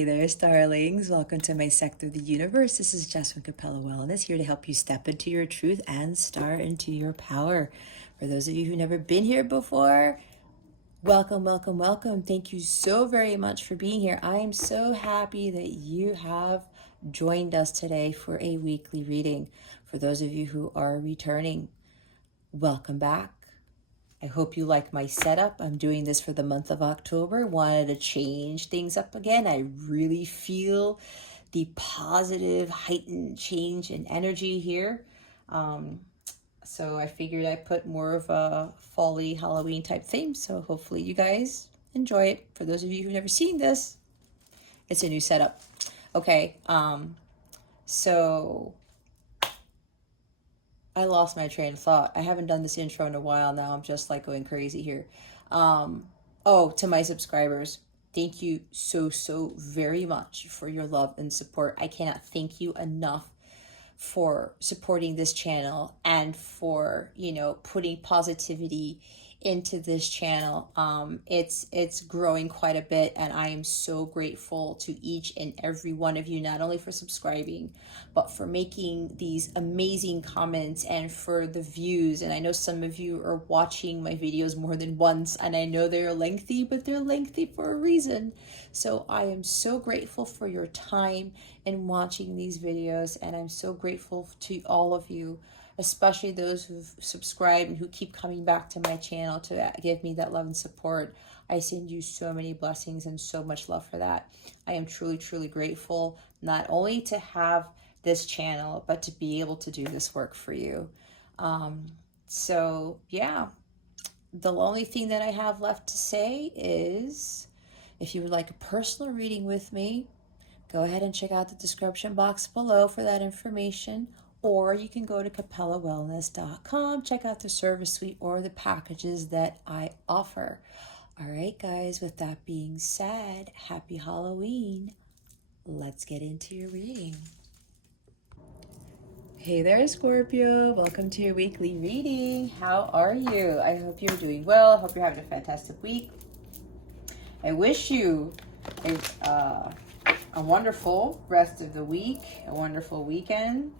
Hey there, starlings. Welcome to my sector of the universe. This is Jasmine Capella Wellness, here to help you step into your truth and start into your power. For those of you who've never been here before, welcome, welcome, welcome. Thank you so very much for being here. I am so happy that you have joined us today for a weekly reading. For those of you who are returning, welcome back. I hope you like my setup. I'm doing this for the month of October. Wanted to change things up again. I really feel the positive, heightened change in energy here. So I figured I'd put more of a fall-y Halloween type theme. So hopefully you guys enjoy it. For those of you who've never seen this, it's a new setup. Okay, so I lost my train of thought. I haven't done this intro in a while now. I'm just like going crazy here. To my subscribers, thank you so very much for your love and support. I cannot thank you enough for supporting this channel and for, putting positivity into this channel. It's growing quite a bit, and I am so grateful to each and every one of you, not only for subscribing, but for making these amazing comments and for the views. And I know some of you are watching my videos more than once, and I know they're lengthy, but they're lengthy for a reason. So I am so grateful for your time in watching these videos, and I'm so grateful to all of you, especially those who've subscribed and who keep coming back to my channel to give me that love and support. I send you so many blessings and so much love for that. I am truly grateful, not only to have this channel, but to be able to do this work for you. So yeah, the only thing that I have left to say is, if you would like a personal reading with me, go ahead and check out the description box below for that information. Or you can go to capellawellness.com, check out the service suite or the packages that I offer. All right, guys, with that being said, happy Halloween. Let's get into your reading. Hey there, Scorpio. Welcome to your weekly reading. How are you? I hope you're doing well. I hope you're having a fantastic week. I wish you a wonderful rest of the week, a wonderful weekend.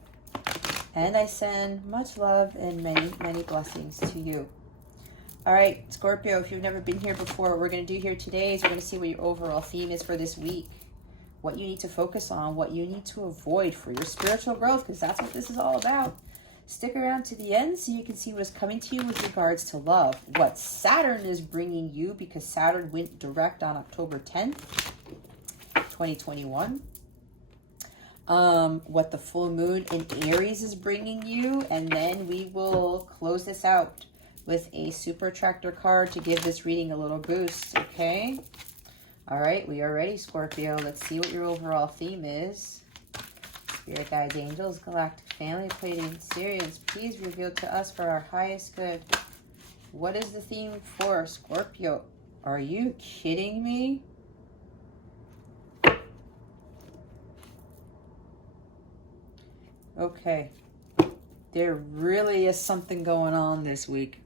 And I send much love and many blessings to you. All right, Scorpio, if you've never been here before, what we're going to do here today is we're going to see what your overall theme is for this week. What you need to focus on, what you need to avoid for your spiritual growth, because that's what this is all about. Stick around to the end so you can see what's coming to you with regards to love. What Saturn is bringing you, because Saturn went direct on October 10th, 2021. What the full moon in Aries is bringing you, and then we will close this out with a super attractor card to give this reading a little boost. Okay, all right, we are ready, Scorpio. Let's see what your overall theme is. Spirit guides, angels, galactic family, Pleiadian Sirians, please reveal to us for our highest good. What is the theme for Scorpio? Are you kidding me? Okay, there really is something going on this week.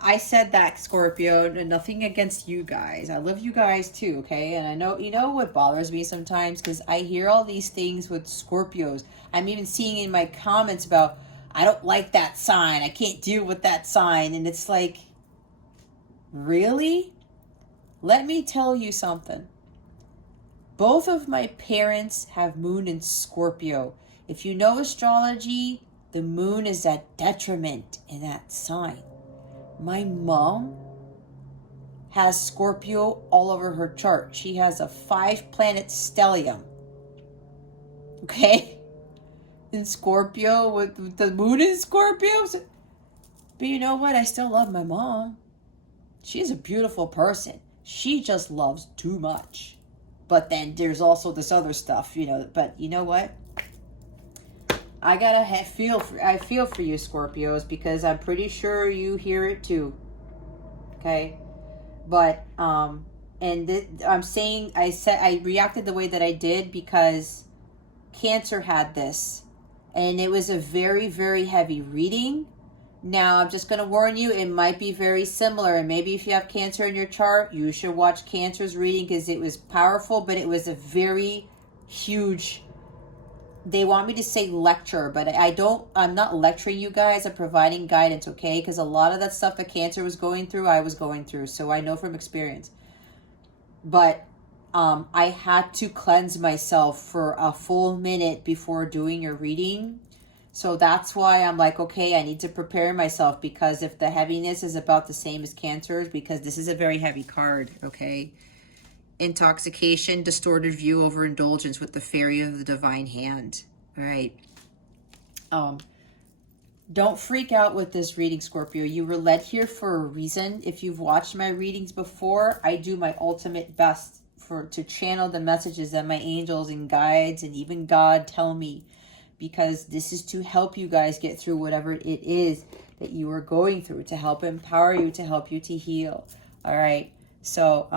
I said that, Scorpio, nothing against you guys. I love you guys too, okay? And I know, what bothers me sometimes, because I hear all these things with Scorpios. I'm even seeing in my comments about, I don't like that sign. I can't deal with that sign. And it's like, really? Let me tell you something. Both of my parents have moon in Scorpio. If you know astrology, the moon is at detriment in that sign. My mom has Scorpio all over her chart. She has a 5-planet stellium. Okay? In Scorpio, with the moon in Scorpio. But you know what? I still love my mom. She's a beautiful person. She just loves too much. But then there's also this other stuff, But you know what? I gotta feel for you, Scorpios, because I'm pretty sure you hear it too. Okay, but I'm saying I reacted the way that I did because Cancer had this, and it was a very heavy reading. Now, I'm just going to warn you, it might be very similar. And maybe if you have Cancer in your chart, you should watch Cancer's reading because it was powerful, but it was a very huge, they want me to say lecture, but I'm not lecturing you guys. I'm providing guidance, okay? Because a lot of that stuff that Cancer was going through, I was going through. So I know from experience. But I had to cleanse myself for a full minute before doing your reading. So that's why I'm like, okay, I need to prepare myself, because if the heaviness is about the same as Cancer's, because this is a very heavy card, okay? Intoxication, distorted view, overindulgence with the fairy of the divine hand. All right. Don't freak out with this reading, Scorpio. You were led here for a reason. If you've watched my readings before, I do my ultimate best to channel the messages that my angels and guides and even God tell me, because this is to help you guys get through whatever it is that you are going through, to help empower you, to help you to heal. All right. So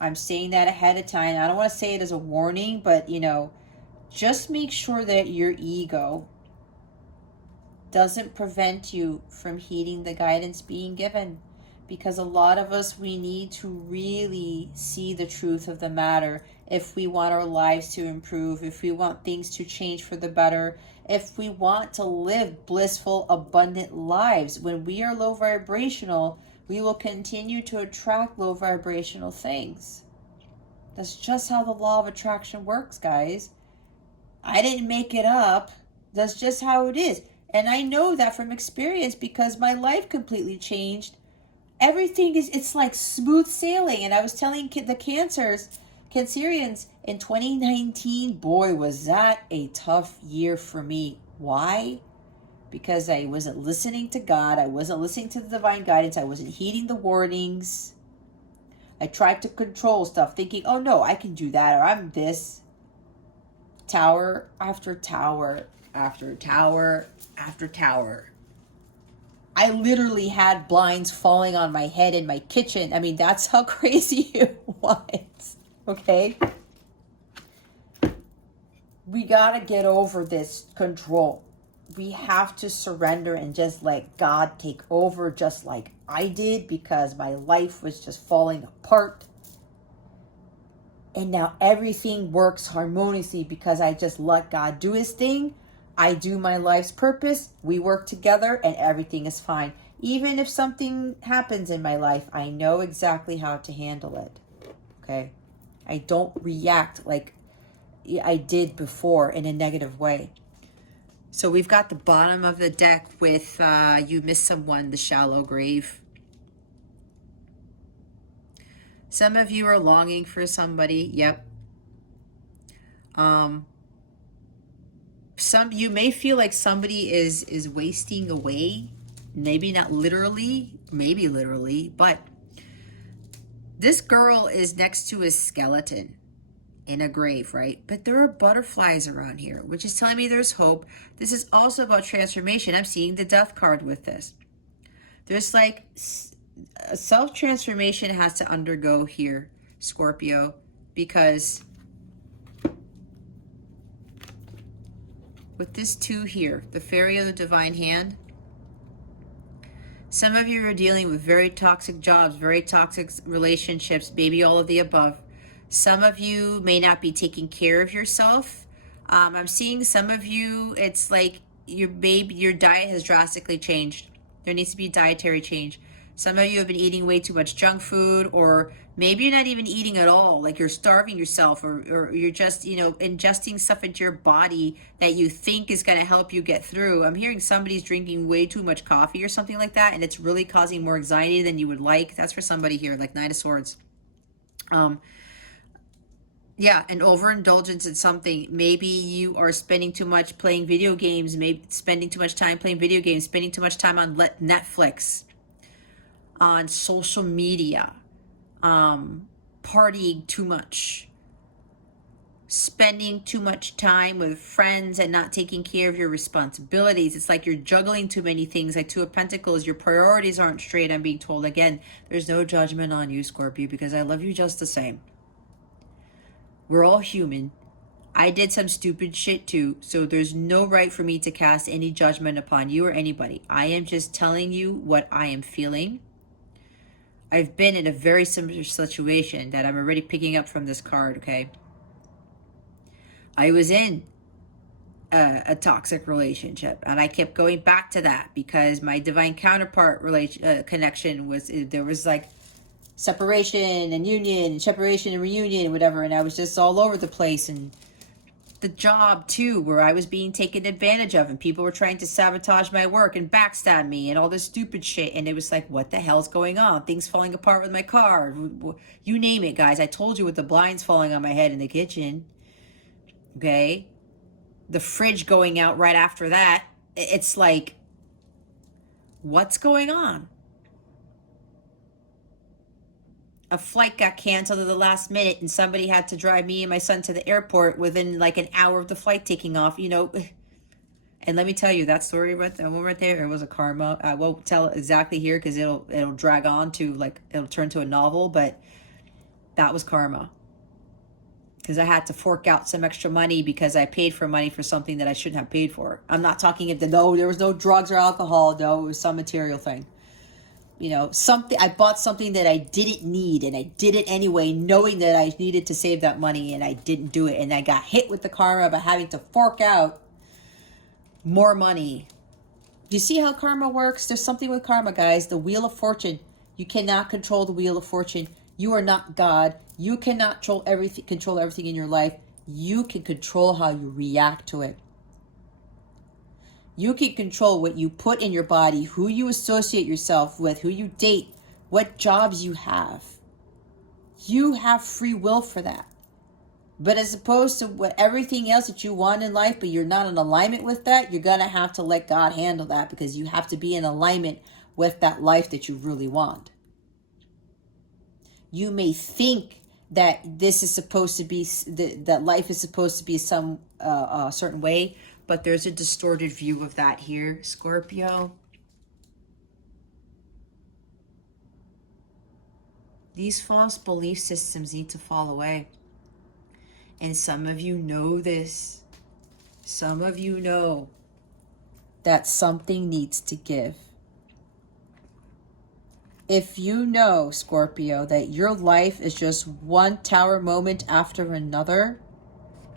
I'm saying that ahead of time. I don't want to say it as a warning, but, you know, just make sure that your ego doesn't prevent you from heeding the guidance being given. Because a lot of us, we need to really see the truth of the matter if we want our lives to improve, if we want things to change for the better, if we want to live blissful, abundant lives. When we are low vibrational, we will continue to attract low vibrational things. That's just how the law of attraction works, guys. I didn't make it up. That's just how it is. And I know that from experience because my life completely changed. Everything it's like smooth sailing. And I was telling the Cancerians in 2019, boy, was that a tough year for me. Why? Because I wasn't listening to God. I wasn't listening to the divine guidance. I wasn't heeding the warnings. I tried to control stuff, thinking, oh no, I can do that, or I'm this. Tower after tower after tower after tower. I literally had blinds falling on my head in my kitchen. I mean, that's how crazy it was. Okay? We gotta get over this control. We have to surrender and just let God take over, just like I did, because my life was just falling apart. And now everything works harmoniously because I just let God do his thing. I do my life's purpose. We work together and everything is fine. Even if something happens in my life, I know exactly how to handle it. Okay? I don't react like I did before in a negative way. So we've got the bottom of the deck with you miss someone, the shallow grave. Some of you are longing for somebody. Yep. You may feel like somebody is wasting away. Maybe not literally, maybe literally, but this girl is next to a skeleton in a grave, right? But there are butterflies around here, which is telling me there's hope. This is also about transformation. I'm seeing the death card with this. There's like a self-transformation has to undergo here, Scorpio, because with this 2 here, the fairy of the divine hand, some of you are dealing with very toxic jobs, very toxic relationships, maybe all of the above. Some of you may not be taking care of yourself. I'm seeing some of you, it's like your diet has drastically changed. There needs to be a dietary change. Some of you have been eating way too much junk food, or maybe you're not even eating at all. Like you're starving yourself, or you're just, ingesting stuff into your body that you think is going to help you get through. I'm hearing somebody's drinking way too much coffee or something like that, and it's really causing more anxiety than you would like. That's for somebody here, like Knight of Swords. Yeah, an overindulgence in something. Maybe you are spending too much playing video games, maybe spending too much time playing video games, spending too much time on Netflix, on social media, partying too much, spending too much time with friends and not taking care of your responsibilities. It's like you're juggling too many things. Like 2 of Pentacles, your priorities aren't straight. I'm being told. Again, there's no judgment on you, Scorpio, because I love you just the same. We're all human. I did some stupid shit too, so there's no right for me to cast any judgment upon you or anybody. I am just telling you what I am feeling. I've been in a very similar situation that I'm already picking up from this card, okay? I was in a toxic relationship, and I kept going back to that because my divine counterpart connection was, there was like separation and union and separation and reunion and whatever, and I was just all over the place. And the job too, where I was being taken advantage of and people were trying to sabotage my work and backstab me and all this stupid shit. And it was like, what the hell's going on? Things falling apart with my car, you name it, guys. I told you with the blinds falling on my head in the kitchen, okay? The fridge going out right after that. It's like, what's going on? A flight got canceled at the last minute and somebody had to drive me and my son to the airport within like an hour of the flight taking off, you know. And let me tell you, that story right there, it was a karma. I won't tell it exactly here because it'll drag on to, like, it'll turn to a novel, but that was karma. Because I had to fork out some extra money because I paid for money for something that I shouldn't have paid for. I'm not talking if no, there was no drugs or alcohol. No, it was some material thing. You know, something, I bought something that I didn't need and I did it anyway, knowing that I needed to save that money, and I didn't do it. And I got hit with the karma by having to fork out more money. Do you see how karma works? There's something with karma, guys. The Wheel of Fortune. You cannot control the Wheel of Fortune. You are not God. You cannot control everything in your life. You can control how you react to it. You can control what you put in your body, who you associate yourself with, who you date, what jobs you have. You have free will for that. But as opposed to what everything else that you want in life, but you're not in alignment with that, you're going to have to let God handle that, because you have to be in alignment with that life that you really want. You may think that this is supposed to be, that life is supposed to be some certain way, but there's a distorted view of that here, Scorpio. These false belief systems need to fall away. And some of you know this. Some of you know that something needs to give. If you know, Scorpio, that your life is just one tower moment after another,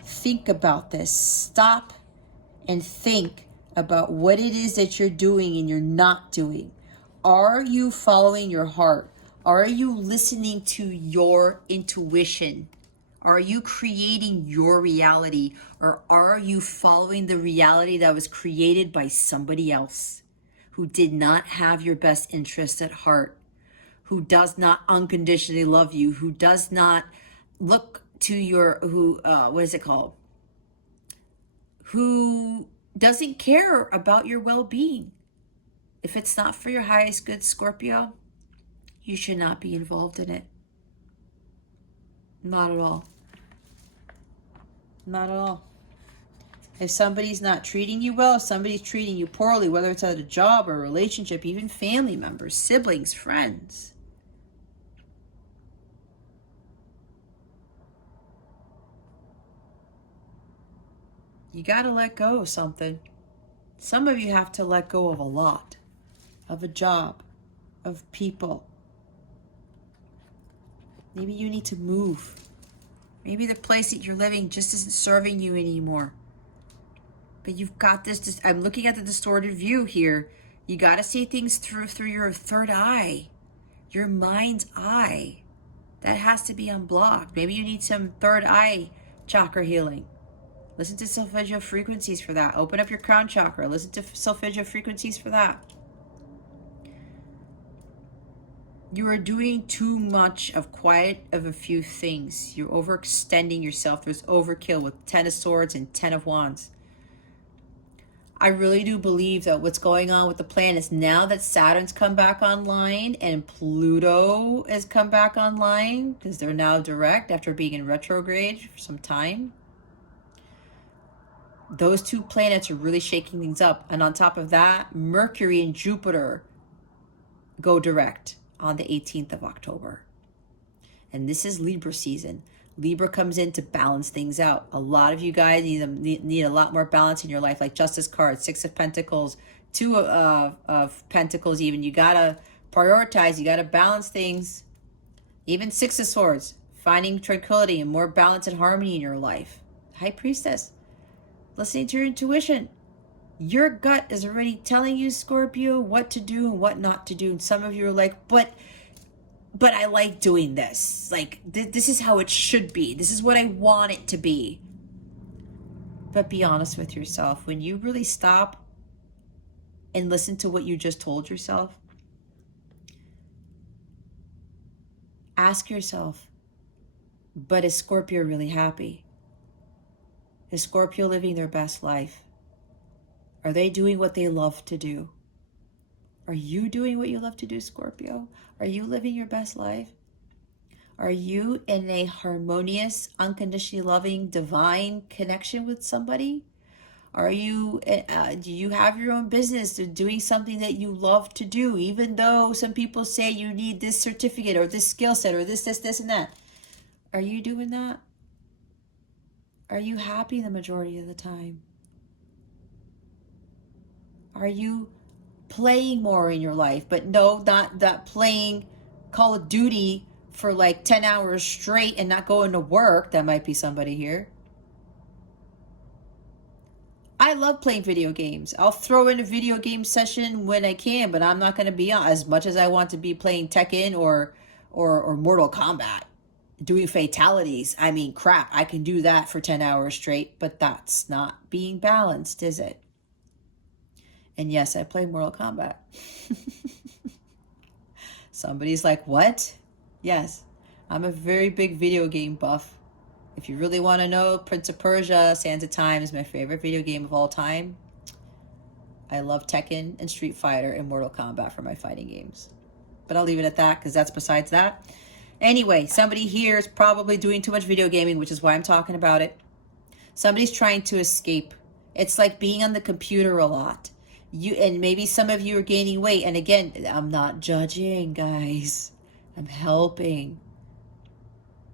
think about this. Stop and think about what it is that you're doing and you're not doing. Are you following your heart? Are you listening to your intuition? Are you creating your reality, or are you following the reality that was created by somebody else who did not have your best interest at heart, who does not unconditionally love you, who does not look to your, who doesn't care about your well-being? If it's not for your highest good, Scorpio, you should not be involved in it. Not at all. Not at all. If somebody's not treating you well, if somebody's treating you poorly, whether it's at a job or a relationship, even family members, siblings, friends, you got to let go of something. Some of you have to let go of a lot, of a job, of people. Maybe you need to move. Maybe the place that you're living just isn't serving you anymore. But you've got this, I'm looking at the distorted view here. You got to see things through your third eye, your mind's eye. That has to be unblocked. Maybe you need some third eye chakra healing. Listen to solfeggio frequencies for that. Open up your crown chakra. Listen to solfeggio frequencies for that. You are doing too much of quiet of a few things. You're overextending yourself. There's overkill with 10 of Swords and 10 of Wands. I really do believe that what's going on with the planets, now that Saturn's come back online and Pluto has come back online, because they're now direct after being in retrograde for some time, those two planets are really shaking things up. And on top of that, Mercury and Jupiter go direct on the 18th of October. And this is Libra season. Libra comes in to balance things out. A lot of you guys need a lot more balance in your life, like Justice card, Six of Pentacles, Two of Pentacles even. You got to prioritize. You got to balance things. Even Six of Swords, finding tranquility and more balance and harmony in your life. High Priestess, listening to your intuition. Your gut is already telling you, Scorpio, what to do and what not to do. And some of you are like, but I like doing this. Like, this is how it should be. This is what I want it to be. But be honest with yourself. When you really stop and listen to what you just told yourself, ask yourself, but is Scorpio really happy? Is Scorpio living their best life? Are they doing what they love to do? Are you doing what you love to do, Scorpio? Are you living your best life? Are you in a harmonious, unconditionally loving, divine connection with somebody? Are you, do you have your own business? Or doing something that you love to do, even though some people say you need this certificate or this skill set or this, and that? Are you doing that? Are you happy the majority of the time? Are you playing more in your life? But no, not that playing Call of Duty for like 10 hours straight and not going to work. That might be somebody here. I love playing video games. I'll throw in a video game session when I can, but I'm not going to be on as much as I want to be playing Tekken or Mortal Kombat, doing fatalities. I mean, crap, I can do that for 10 hours straight, but that's not being balanced, is it? And yes, I play Mortal Kombat. Somebody's like, what? Yes, I'm a very big video game buff. If you really want to know, Prince of Persia, Sands of Time is my favorite video game of all time. I love Tekken and Street Fighter and Mortal Kombat for my fighting games. But I'll leave it at that because that's besides that. Anyway, somebody here is probably doing too much video gaming, which is why I'm talking about it. Somebody's trying to escape. It's like being on the computer a lot. And maybe some of you are gaining weight. And again, I'm not judging, guys. I'm helping.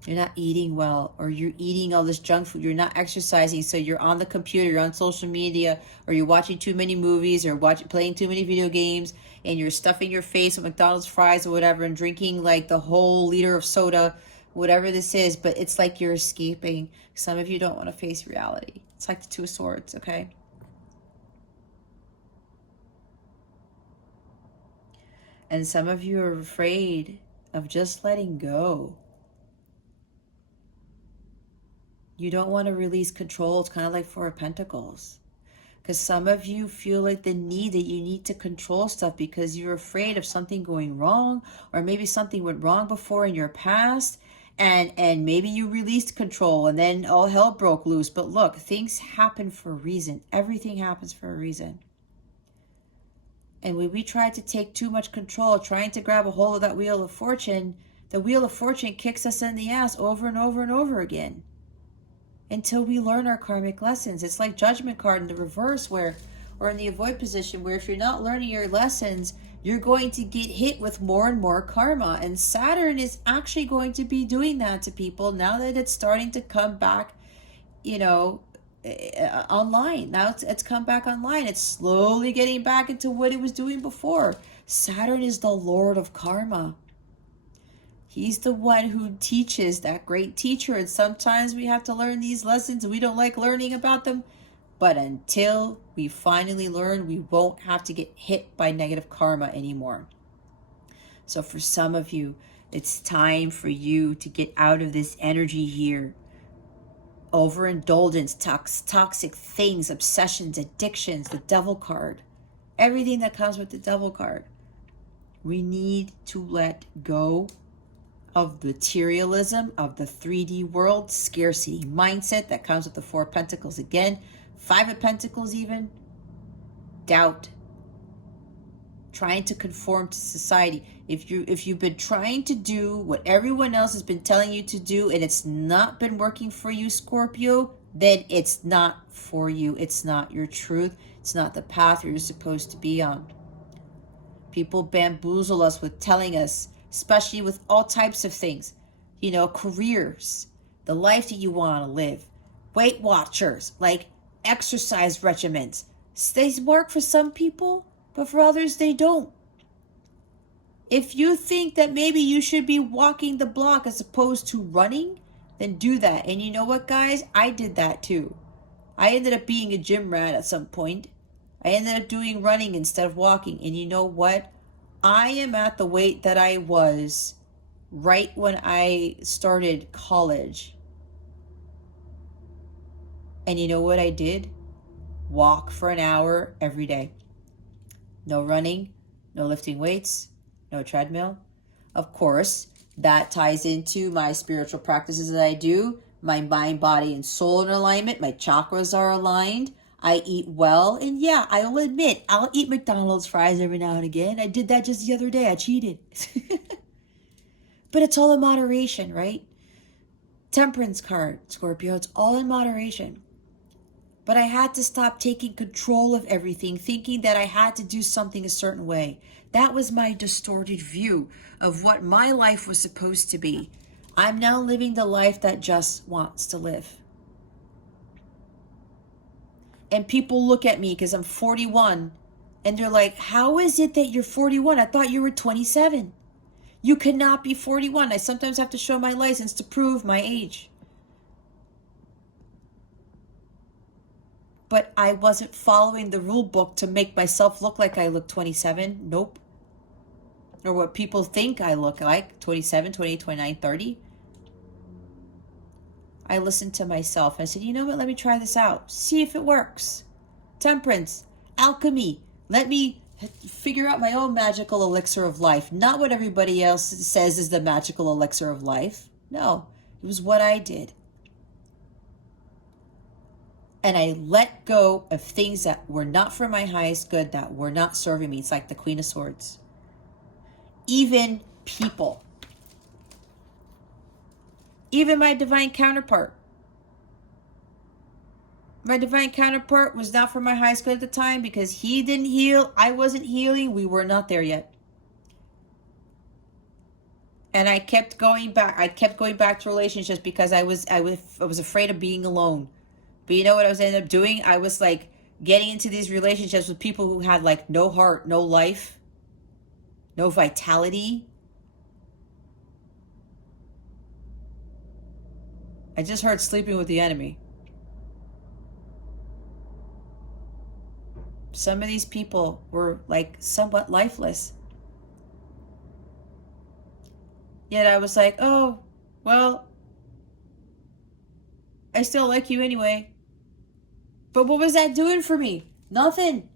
You're not eating well, or you're eating all this junk food. You're not exercising, so you're on the computer, you're on social media, or you're watching too many movies, or playing too many video games, and you're stuffing your face with McDonald's fries or whatever, and drinking like the whole liter of soda, whatever this is. But it's like you're escaping. Some of you don't want to face reality. It's like the Two of Swords, okay? And some of you are afraid of just letting go. You don't want to release control. It's kind of like Four of Pentacles. Because some of you feel like the need that you need to control stuff because you're afraid of something going wrong, or maybe something went wrong before in your past, and maybe you released control and then all hell broke loose. But look, things happen for a reason. Everything happens for a reason. And when we try to take too much control, trying to grab a hold of that Wheel of Fortune, the Wheel of Fortune kicks us in the ass over and over and over again until we learn our karmic lessons. It's like Judgment card in the reverse, or in the avoid position, where if you're not learning your lessons, you're going to get hit with more and more karma. And Saturn is actually going to be doing that to people now that it's starting to come back, online. Now it's come back online. It's slowly getting back into what it was doing before. Saturn is the Lord of karma. He's the one who teaches, that great teacher. And sometimes we have to learn these lessons. We don't like learning about them. But until we finally learn, we won't have to get hit by negative karma anymore. So for some of you, it's time for you to get out of this energy here. Overindulgence, toxic things, obsessions, addictions, the Devil card. Everything that comes with the Devil card. We need to let go of materialism, of the 3D world, scarcity mindset that comes with the Four of Pentacles again, Five of Pentacles even, doubt, trying to conform to society. If you've been trying to do what everyone else has been telling you to do and it's not been working for you, Scorpio, then it's not for you. It's not your truth. It's not the path you're supposed to be on. People bamboozle us with telling us, especially with all types of things, careers, the life that you want to live. Weight Watchers, like exercise regimens. They work for some people, but for others they don't. If you think that maybe you should be walking the block as opposed to running, then do that. And you know what, guys? I did that too. I ended up being a gym rat at some point. I ended up doing running instead of walking. And you know what? I am at the weight that I was right when I started college. And you know what I did? Walk for an hour every day. No running, no lifting weights, no treadmill. Of course, that ties into my spiritual practices that I do. My mind, body, and soul in alignment. My chakras are aligned. I eat well. And yeah, I'll admit, I'll eat McDonald's fries every now and again. I did that just the other day. I cheated. But it's all in moderation, right? Temperance card, Scorpio. It's all in moderation. But I had to stop taking control of everything, thinking that I had to do something a certain way. That was my distorted view of what my life was supposed to be. I'm now living the life that just wants to live. And people look at me because I'm 41 and they're like, how is it that you're 41? I thought you were 27. You cannot be 41. I sometimes have to show my license to prove my age. But I wasn't following the rule book to make myself look like I look 27. Nope. Or what people think I look like, 27, 28, 29, 30. I listened to myself. I said, you know what? Let me try this out. See if it works. Temperance, alchemy. Let me figure out my own magical elixir of life. Not what everybody else says is the magical elixir of life. No, it was what I did. And I let go of things that were not for my highest good, that were not serving me. It's like the Queen of Swords. Even people. Even my divine counterpart. My divine counterpart was not for my highest good at the time because he didn't heal. I wasn't healing. We were not there yet. And I kept going back. I kept going back to relationships because I was afraid of being alone. But you know what I was ended up doing? I was like getting into these relationships with people who had like no heart, no life, no vitality. I just heard sleeping with the enemy. Some of these people were like somewhat lifeless. Yet I was like, oh, well, I still like you anyway. But what was that doing for me? Nothing.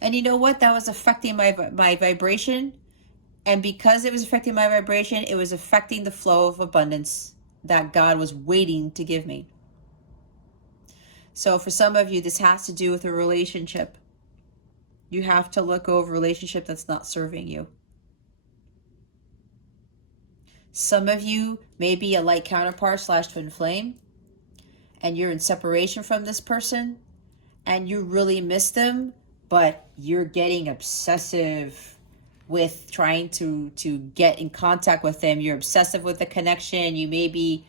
And you know what? That was affecting my vibration. And because it was affecting my vibration, it was affecting the flow of abundance that God was waiting to give me. So for some of you, this has to do with a relationship. You have to let go of a relationship that's not serving you. Some of you may be a light counterpart / twin flame, and you're in separation from this person, and you really miss them, but you're getting obsessive with trying to get in contact with them. You're obsessive with the connection. You may be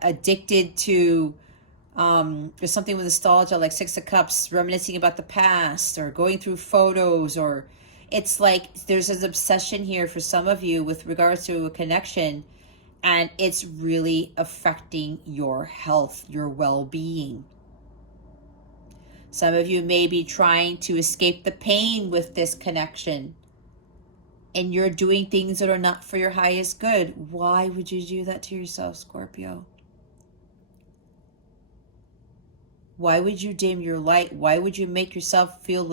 addicted to there's something with nostalgia, like Six of Cups, reminiscing about the past or going through photos, or it's like there's an obsession here for some of you with regards to a connection, and it's really affecting your health, your well-being. Some of you may be trying to escape the pain with this connection, and you're doing things that are not for your highest good. Why would you do that to yourself, Scorpio? Why would you dim your light? Why would you make yourself feel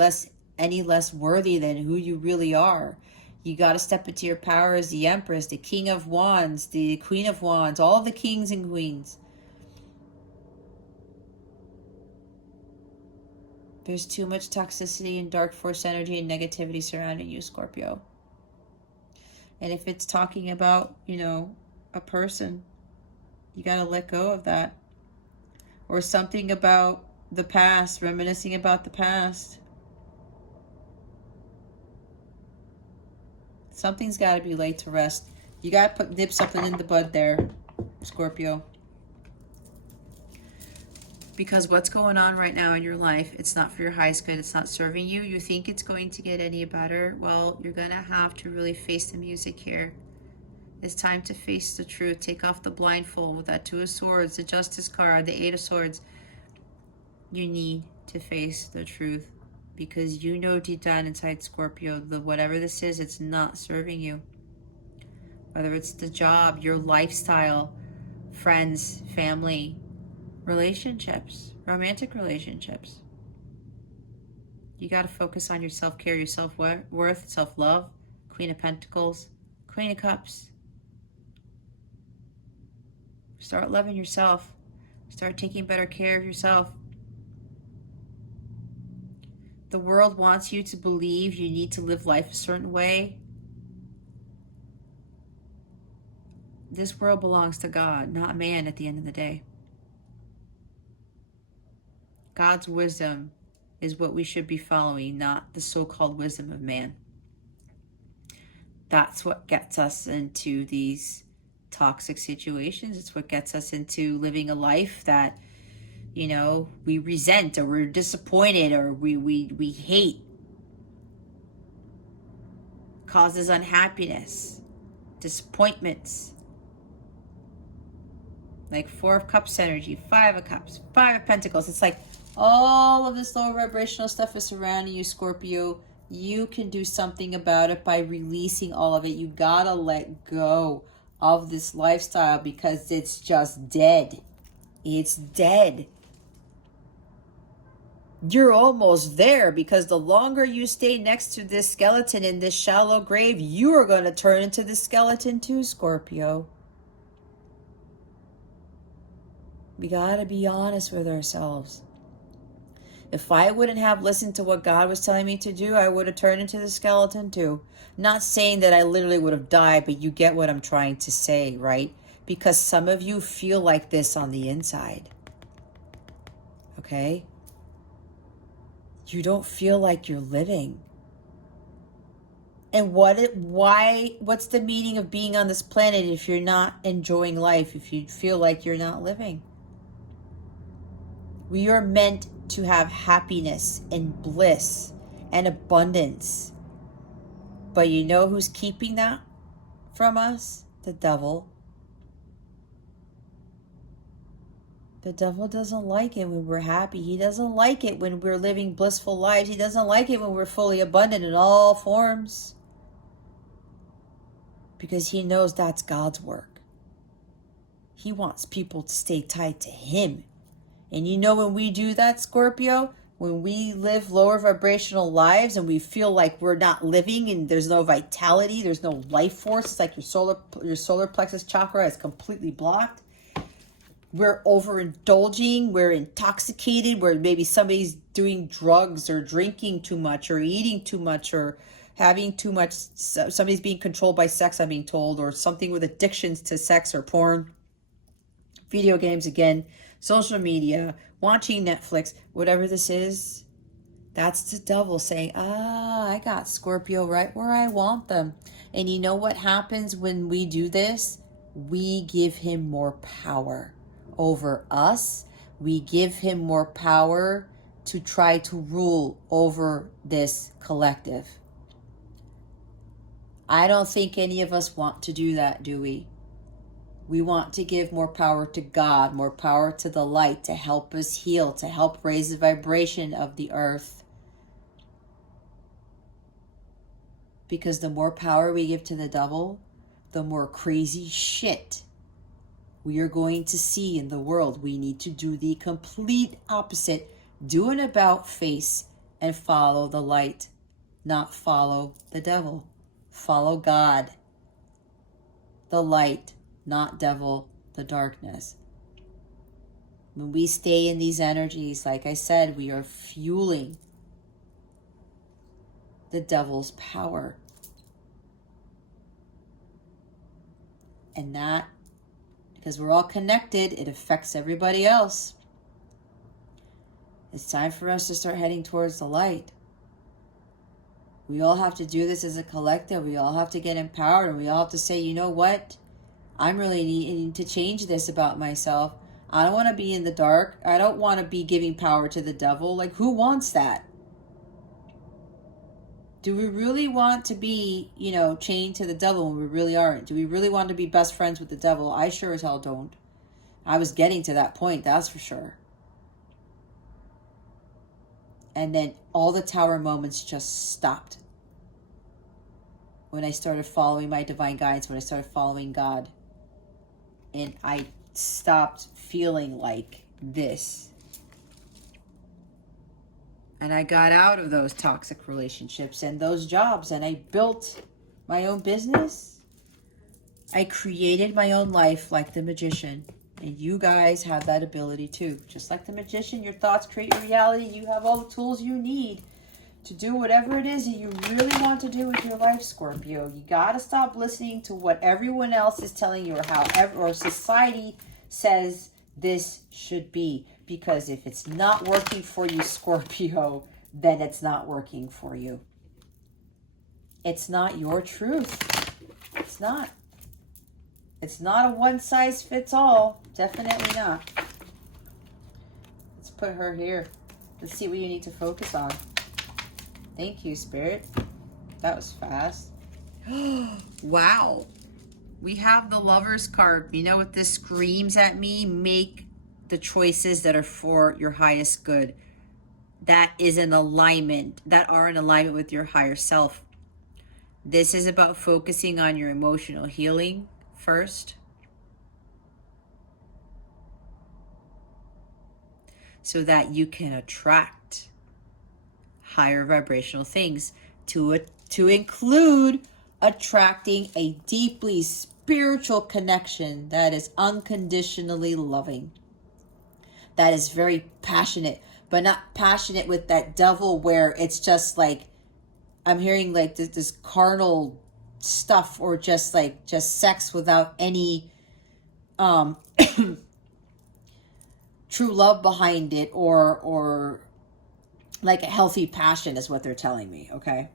any less worthy than who you really are? You got to step into your power as the Empress, the King of Wands, the Queen of Wands, all the kings and queens. There's too much toxicity and dark force energy and negativity surrounding you, Scorpio. And if it's talking about, a person, you got to let go of that. Or something about the past, reminiscing about the past. Something's got to be laid to rest. You got to nip something in the bud there, Scorpio. Because what's going on right now in your life, it's not for your highest good. It's not serving you. You think it's going to get any better. Well, you're going to have to really face the music here. It's time to face the truth. Take off the blindfold with that Two of Swords, the Justice card, the Eight of Swords. You need to face the truth, because you know deep down inside, Scorpio, that whatever this is, it's not serving you. Whether it's the job, your lifestyle, friends, family, relationships, romantic relationships. You got to focus on your self-care, your self-worth, self-love. Queen of Pentacles, Queen of Cups. Start loving yourself. Start taking better care of yourself. The world wants you to believe you need to live life a certain way. This world belongs to God, not man at the end of the day. God's wisdom is what we should be following, not the so-called wisdom of man. That's what gets us into these toxic situations. It's what gets us into living a life that, you know, we resent, or we're disappointed, or we hate. Causes unhappiness, disappointments. Like Four of Cups energy, Five of Cups, Five of Pentacles. It's like all of this lower vibrational stuff is surrounding you, Scorpio. You can do something about it by releasing all of it. You gotta let go of this lifestyle, because it's just dead. It's dead. You're almost there, because the longer you stay next to this skeleton in this shallow grave, you are going to turn into the skeleton too, Scorpio. We got to be honest with ourselves. If I wouldn't have listened to what God was telling me to do, I would have turned into the skeleton too. Not saying that I literally would have died, but you get what I'm trying to say, right? Because some of you feel like this on the inside. Okay? You don't feel like you're living. And what's the meaning of being on this planet if you're not enjoying life, if you feel like you're not living? We are meant to have happiness and bliss and abundance. But you know who's keeping that from us? The devil. The devil doesn't like it when we're happy. He doesn't like it when we're living blissful lives. He doesn't like it when we're fully abundant in all forms. Because he knows that's God's work. He wants people to stay tied to him. And you know, when we do that, Scorpio, when we live lower vibrational lives and we feel like we're not living and there's no vitality, there's no life force, it's like your solar plexus chakra is completely blocked. We're overindulging, we're intoxicated, where maybe somebody's doing drugs or drinking too much or eating too much or having too much, somebody's being controlled by sex, I'm being told, or something with addictions to sex or porn, video games again, social media, watching Netflix, whatever this is, that's the devil saying, I got Scorpio right where I want them. And you know what happens when we do this? We give him more power over us. We give him more power to try to rule over this collective. I don't think any of us want to do that, do we? We want to give more power to God, more power to the light, to help us heal, to help raise the vibration of the earth. Because the more power we give to the devil, the more crazy shit we are going to see in the world. We need to do the complete opposite. Do an about face and follow the light, not follow the devil. Follow God, the light, not devil, the darkness. When we stay in these energies, like I said, we are fueling the devil's power. And that, because we're all connected, it affects everybody else. It's time for us to start heading towards the light. We all have to do this as a collective. We all have to get empowered, and we all have to say, you know what? I'm really needing to change this about myself. I don't want to be in the dark. I don't want to be giving power to the devil. Like, who wants that? Do we really want to be, you know, chained to the devil when we really aren't? Do we really want to be best friends with the devil? I sure as hell don't. I was getting to that point, that's for sure. And then all the tower moments just stopped. When I started following my divine guides, when I started following God. And I stopped feeling like this. And I got out of those toxic relationships and those jobs, and I built my own business. I created my own life like the magician. And you guys have that ability too. Just like the magician, your thoughts create your reality. You have all the tools you need to do whatever it is that you really want to do with your life, Scorpio. You got to stop listening to what everyone else is telling you, or society says this should be. Because if it's not working for you, Scorpio, then it's not working for you. It's not your truth. It's not. It's not a one-size-fits-all. Definitely not. Let's put her here. Let's see what you need to focus on. Thank you, Spirit. That was fast. Wow. We have the Lovers card. You know what this screams at me? Make the choices that are for your highest good. That is in alignment. That are in alignment with your higher self. This is about focusing on your emotional healing first. So that you can attract higher vibrational things, to include attracting a deeply spiritual connection that is unconditionally loving, that is very passionate, but not passionate with that devil where it's just like, I'm hearing like this carnal stuff, or just sex without any true love behind it, or like a healthy passion is what they're telling me, okay?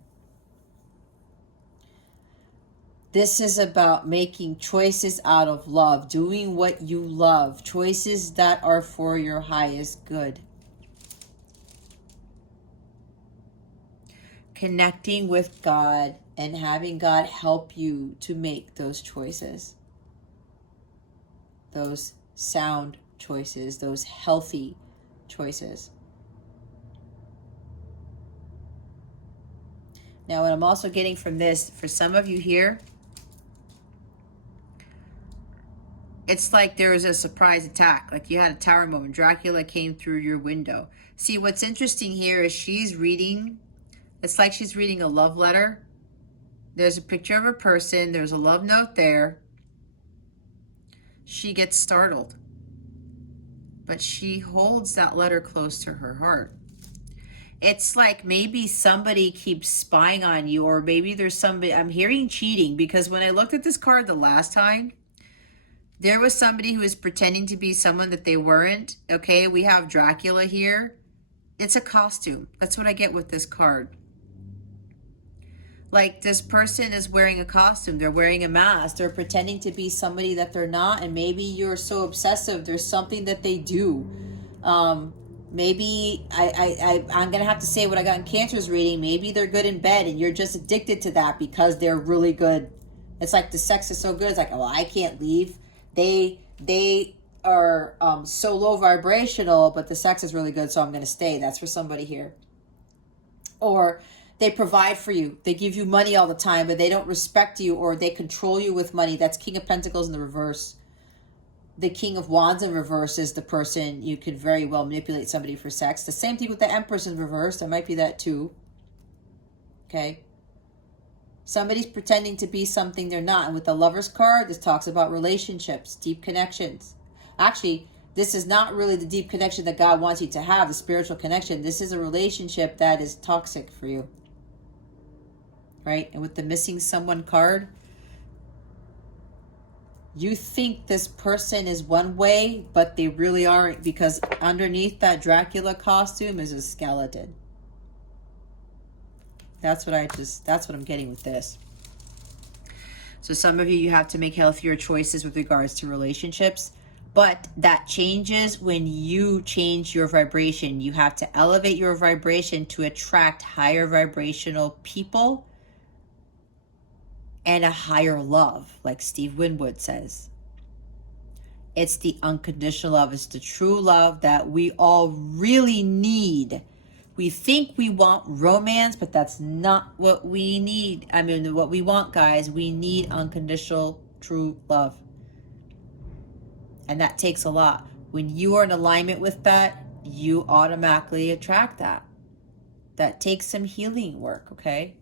This is about making choices out of love, doing what you love, choices that are for your highest good. Connecting with God and having God help you to make those choices. Those sound choices, those healthy choices. Now, what I'm also getting from this, for some of you here, it's like there was a surprise attack. Like you had a tower moment. Dracula came through your window. See, what's interesting here is she's reading, it's like she's reading a love letter. There's a picture of a person. There's a love note there. She gets startled. But she holds that letter close to her heart. It's like maybe somebody keeps spying on you, or maybe there's somebody, I'm hearing cheating, because when I looked at this card the last time, there was somebody who was pretending to be someone that they weren't. Okay, we have Dracula here. It's a costume. That's what I get with this card. Like this person is wearing a costume. They're wearing a mask. They're pretending to be somebody that they're not. And maybe you're so obsessive. There's something that they do. Maybe I'm going to have to say what I got in Cancer's reading. Maybe they're good in bed and you're just addicted to that because they're really good. It's like the sex is so good. It's like, well, I can't leave. They are so low vibrational, but the sex is really good, so I'm going to stay. That's for somebody here. Or they provide for you. They give you money all the time, but they don't respect you, or they control you with money. That's King of Pentacles in the reverse. The King of Wands in reverse is the person you could very well manipulate somebody for sex. The same thing with the Empress in reverse. There might be that too. Okay. Somebody's pretending to be something they're not. And with the Lovers card, this talks about relationships, deep connections. Actually, this is not really the deep connection that God wants you to have, the spiritual connection. This is a relationship that is toxic for you. Right? And with the missing someone card, you think this person is one way, but they really aren't, because underneath that Dracula costume is a skeleton. That's what I'm getting with this. So some of you have to make healthier choices with regards to relationships. But that changes when you change your vibration. You have to elevate your vibration to attract higher vibrational people and a higher love, like Steve Winwood says. It's the unconditional love. It's the true love that we all really need. We think we want romance, but that's not what we need. I mean, what we want, guys. We need unconditional, true love. And that takes a lot. When you are in alignment with that, you automatically attract that. That takes some healing work, okay?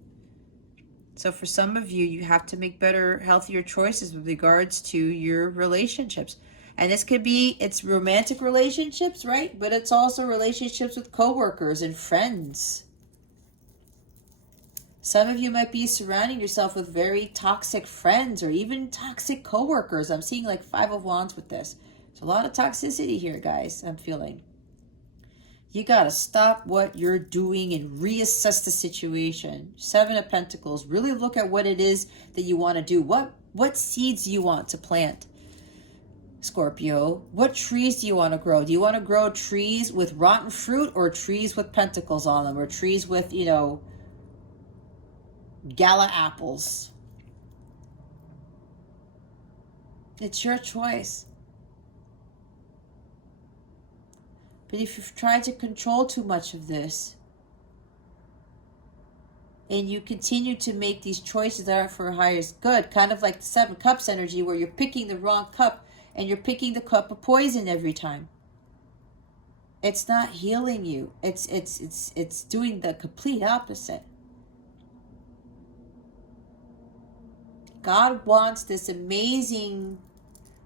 So for some of you, you have to make better, healthier choices with regards to your relationships. And this could be, it's romantic relationships, right? But it's also relationships with coworkers and friends. Some of you might be surrounding yourself with very toxic friends or even toxic coworkers. I'm seeing like 5 of Wands with this. There's a lot of toxicity here, guys, I'm feeling. You got to stop what you're doing and reassess the situation. 7 of Pentacles. Really look at what it is that you want to do. What seeds you want to plant, Scorpio? What trees do you want to grow? Do you want to grow trees with rotten fruit or trees with pentacles on them? Or trees with, you know, gala apples? It's your choice. But if you've tried to control too much of this, and you continue to make these choices that aren't for a higher good, kind of like the 7 Cups energy, where you're picking the wrong cup, and you're picking the cup of poison every time. It's not healing you. It's doing the complete opposite. God wants this amazing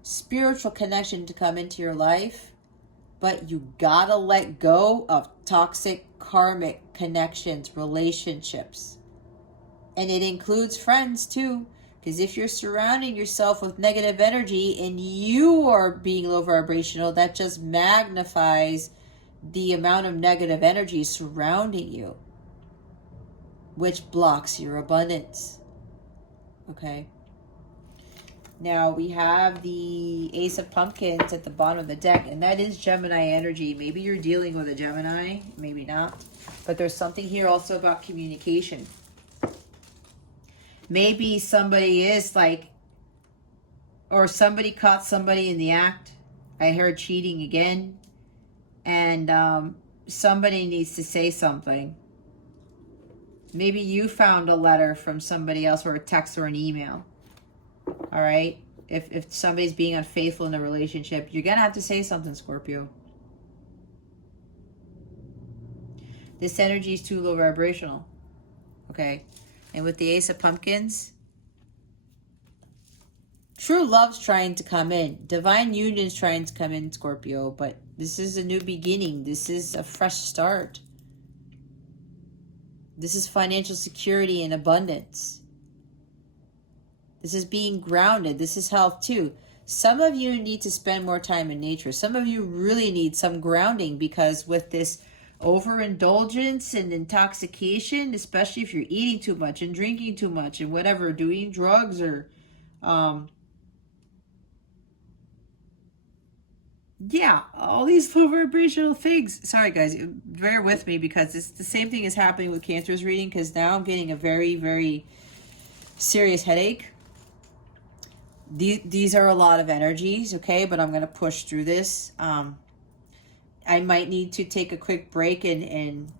spiritual connection to come into your life, but you gotta let go of toxic karmic connections, relationships. And it includes friends too. Because if you're surrounding yourself with negative energy and you are being low vibrational, that just magnifies the amount of negative energy surrounding you, which blocks your abundance. Okay. Now we have the Ace of Pumpkins at the bottom of the deck, and that is Gemini energy. Maybe you're dealing with a Gemini, maybe not. But there's something here also about communication. Maybe somebody is like, or somebody caught somebody in the act. I heard cheating again. And somebody needs to say something. Maybe you found a letter from somebody else, or a text or an email. All right? If somebody's being unfaithful in a relationship, you're going to have to say something, Scorpio. This energy is too low vibrational. Okay? And with the Ace of Pumpkins, true love's trying to come in. Divine union's trying to come in, Scorpio. But this is a new beginning. This is a fresh start. This is financial security and abundance. This is being grounded. This is health too. Some of you need to spend more time in nature. Some of you really need some grounding, because with this overindulgence and intoxication, especially if you're eating too much and drinking too much and whatever, doing drugs or yeah, all these low vibrational things. Sorry guys, bear with me, because it's the same thing is happening with Cancer's reading, because now I'm getting a very, very serious headache. These are a lot of energies, okay, but I'm going to push through this. I might need to take a quick break and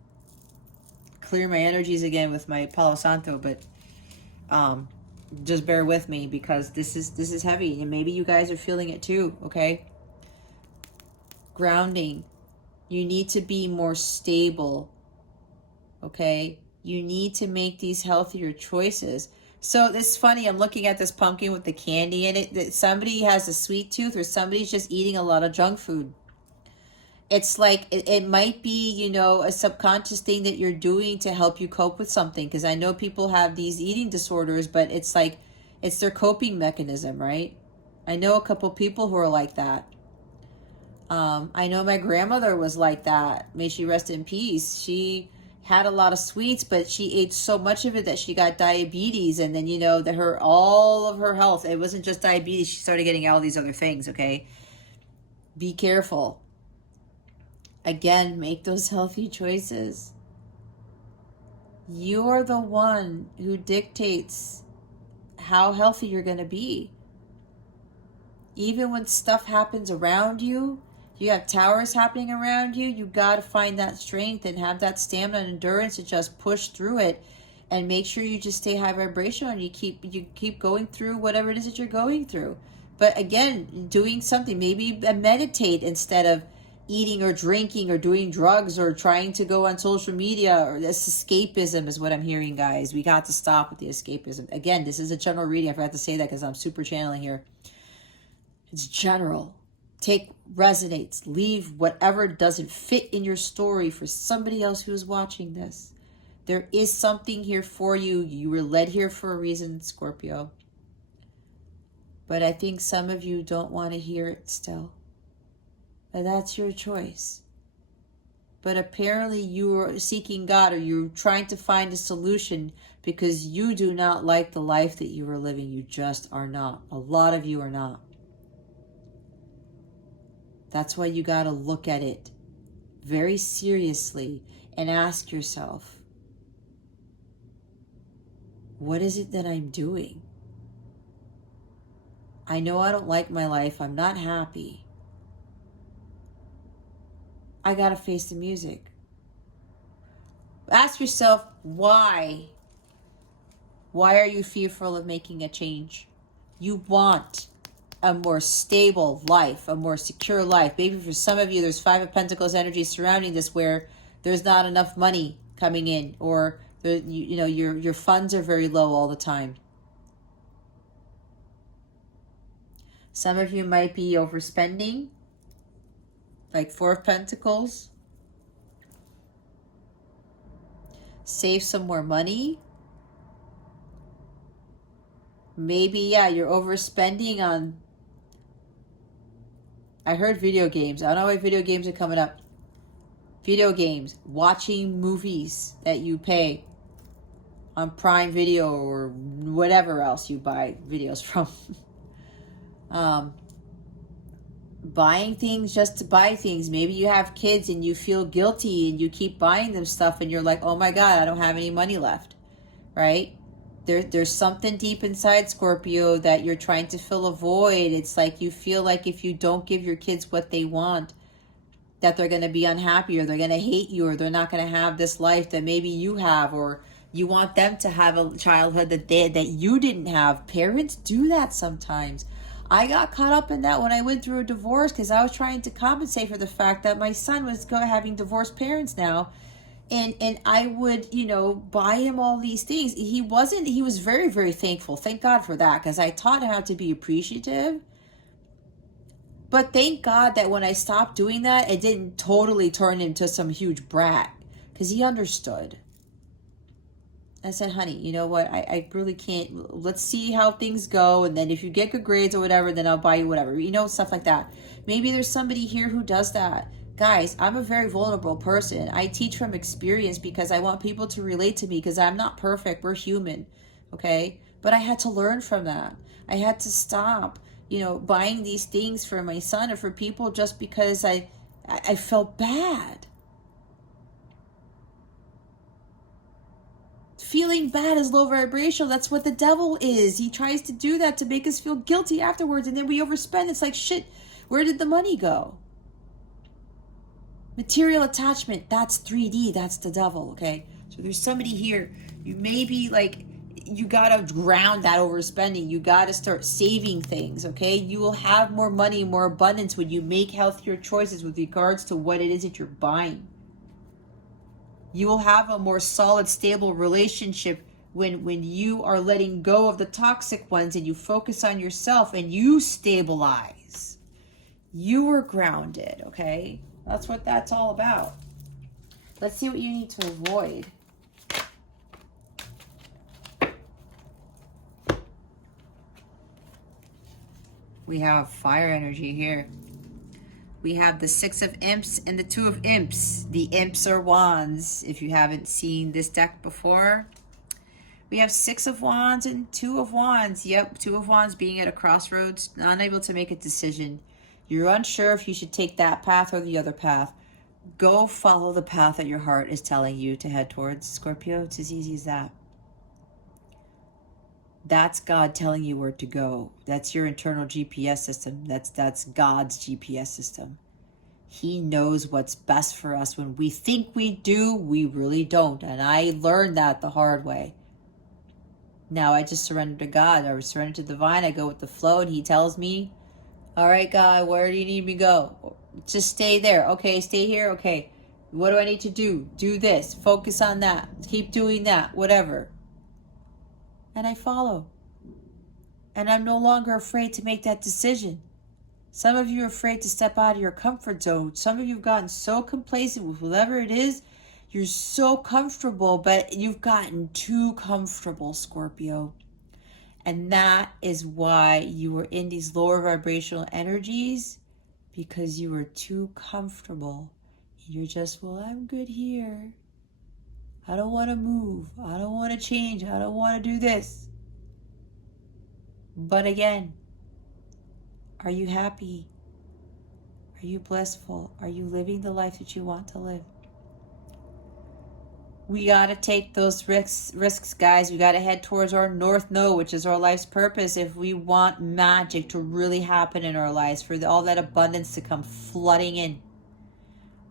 clear my energies again with my Palo Santo, but just bear with me, because this is heavy, and maybe you guys are feeling it too, okay? Grounding. You need to be more stable, okay? You need to make these healthier choices. So it's funny, I'm looking at this pumpkin with the candy in it, that somebody has a sweet tooth, or somebody's just eating a lot of junk food. It's like, it might be, you know, a subconscious thing that you're doing to help you cope with something. Because I know people have these eating disorders, but it's like, it's their coping mechanism, right? I know a couple people who are like that. I know my grandmother was like that. May she rest in peace. She had a lot of sweets, but she ate so much of it that she got diabetes. And then, you know, all of her health, it wasn't just diabetes. She started getting all these other things, okay? Be careful. Again, make those healthy choices. You're the one who dictates how healthy you're going to be. Even when stuff happens around you, you have towers happening around you, you got to find that strength and have that stamina and endurance to just push through it and make sure you just stay high vibrational and you keep going through whatever it is that you're going through. But again, doing something, maybe meditate instead of eating or drinking or doing drugs or trying to go on social media. Or this escapism is what I'm hearing, guys. We got to stop with the escapism. Again, this is a general reading. I forgot to say that because I'm super channeling here. It's general. Take resonates. Leave whatever doesn't fit in your story for somebody else who is watching this. There is something here for you. You were led here for a reason, Scorpio. But I think some of you don't want to hear it still. And that's your choice. But apparently you are seeking God, or you're trying to find a solution because you do not like the life that you are living. You just are not. A lot of you are not. That's why you got to look at it very seriously and ask yourself, what is it that I'm doing? I know I don't like my life. I'm not happy. I got to face the music. Ask yourself, why? Why are you fearful of making a change? You want a more stable life, a more secure life. Maybe for some of you, there's Five of Pentacles energy surrounding this where there's not enough money coming in, or your funds are very low all the time. Some of you might be overspending, like Four of Pentacles. Save some more money. Maybe, you're overspending on, I heard video games. I don't know why video games are coming up. Video games, watching movies that you pay on Prime Video or whatever else you buy videos from. Buying things just to buy things. Maybe you have kids and you feel guilty and you keep buying them stuff and you're like, oh my God, I don't have any money left, right? There's something deep inside, Scorpio, that you're trying to fill a void. It's like you feel like if you don't give your kids what they want, that they're going to be unhappy, or they're going to hate you, or they're not going to have this life that maybe you have, or you want them to have a childhood that you didn't have. Parents do that sometimes. I got caught up in that when I went through a divorce because I was trying to compensate for the fact that my son was having divorced parents now. And I would, buy him all these things. He was very, very thankful. Thank God for that, because I taught him how to be appreciative. But thank God that when I stopped doing that, it didn't totally turn into some huge brat, because he understood. I said, honey, you know what? I really can't. Let's see how things go. And then if you get good grades or whatever, then I'll buy you whatever, stuff like that. Maybe there's somebody here who does that. Guys, I'm a very vulnerable person. I teach from experience because I want people to relate to me, because I'm not perfect. We're human, okay? But I had to learn from that. I had to stop, buying these things for my son or for people just because I felt bad. Feeling bad is low vibrational. That's what the devil is. He tries to do that to make us feel guilty afterwards, and then we overspend. It's like, shit, where did the money go? Material attachment, that's 3D, that's the devil, okay? So there's somebody here, you may be like, you gotta ground that overspending. You gotta start saving things, okay? You will have more money, more abundance when you make healthier choices with regards to what it is that you're buying. You will have a more solid, stable relationship when you are letting go of the toxic ones and you focus on yourself and you stabilize. You are grounded, okay? That's what that's all about. Let's see what you need to avoid. We have fire energy here. We have the Six of Imps and the Two of Imps. The Imps are wands, if you haven't seen this deck before. We have Six of Wands and Two of Wands. Yep, Two of Wands being at a crossroads, unable to make a decision. You're unsure if you should take that path or the other path. Go follow the path that your heart is telling you to head towards, Scorpio. It's as easy as that. That's God telling you where to go. That's your internal GPS system. That's God's GPS system. He knows what's best for us. When we think we do, we really don't. And I learned that the hard way. Now I just surrender to God. I surrender to the divine. I go with the flow, and he tells me, all right, God, where do you need me to go? Just stay there. Okay, stay here. Okay, what do I need to do? Do this. Focus on that. Keep doing that. Whatever. And I follow. And I'm no longer afraid to make that decision. Some of you are afraid to step out of your comfort zone. Some of you have gotten so complacent with whatever it is. You're so comfortable, but you've gotten too comfortable, Scorpio. And that is why you were in these lower vibrational energies, because you were too comfortable. You're just, well, I'm good here. I don't want to move. I don't want to change. I don't want to do this. But again, are you happy? Are you blissful? Are you living the life that you want to live? We got to take those risks, guys. We got to head towards our North Node, which is our life's purpose, if we want magic to really happen in our lives, for all that abundance to come flooding in.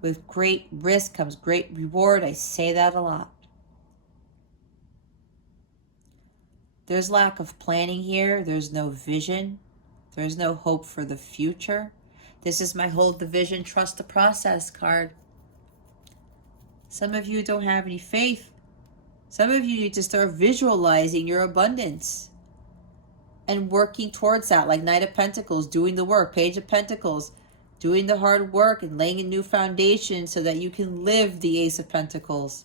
With great risk comes great reward. I say that a lot. There's lack of planning here. There's no vision. There's no hope for the future. This is my hold the vision, trust the process card. Some of you don't have any faith. Some of you need to start visualizing your abundance and working towards that, like Knight of Pentacles, doing the work, Page of Pentacles, doing the hard work and laying a new foundation so that you can live the Ace of Pentacles.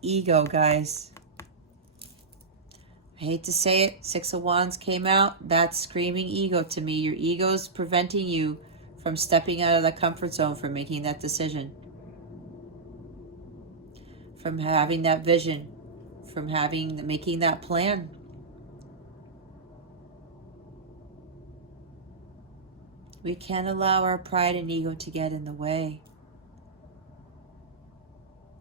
Ego, guys. I hate to say it, Six of Wands came out. That's screaming ego to me. Your ego's preventing you from stepping out of that comfort zone, from making that decision, from having that vision, from making that plan. We can't allow our pride and ego to get in the way.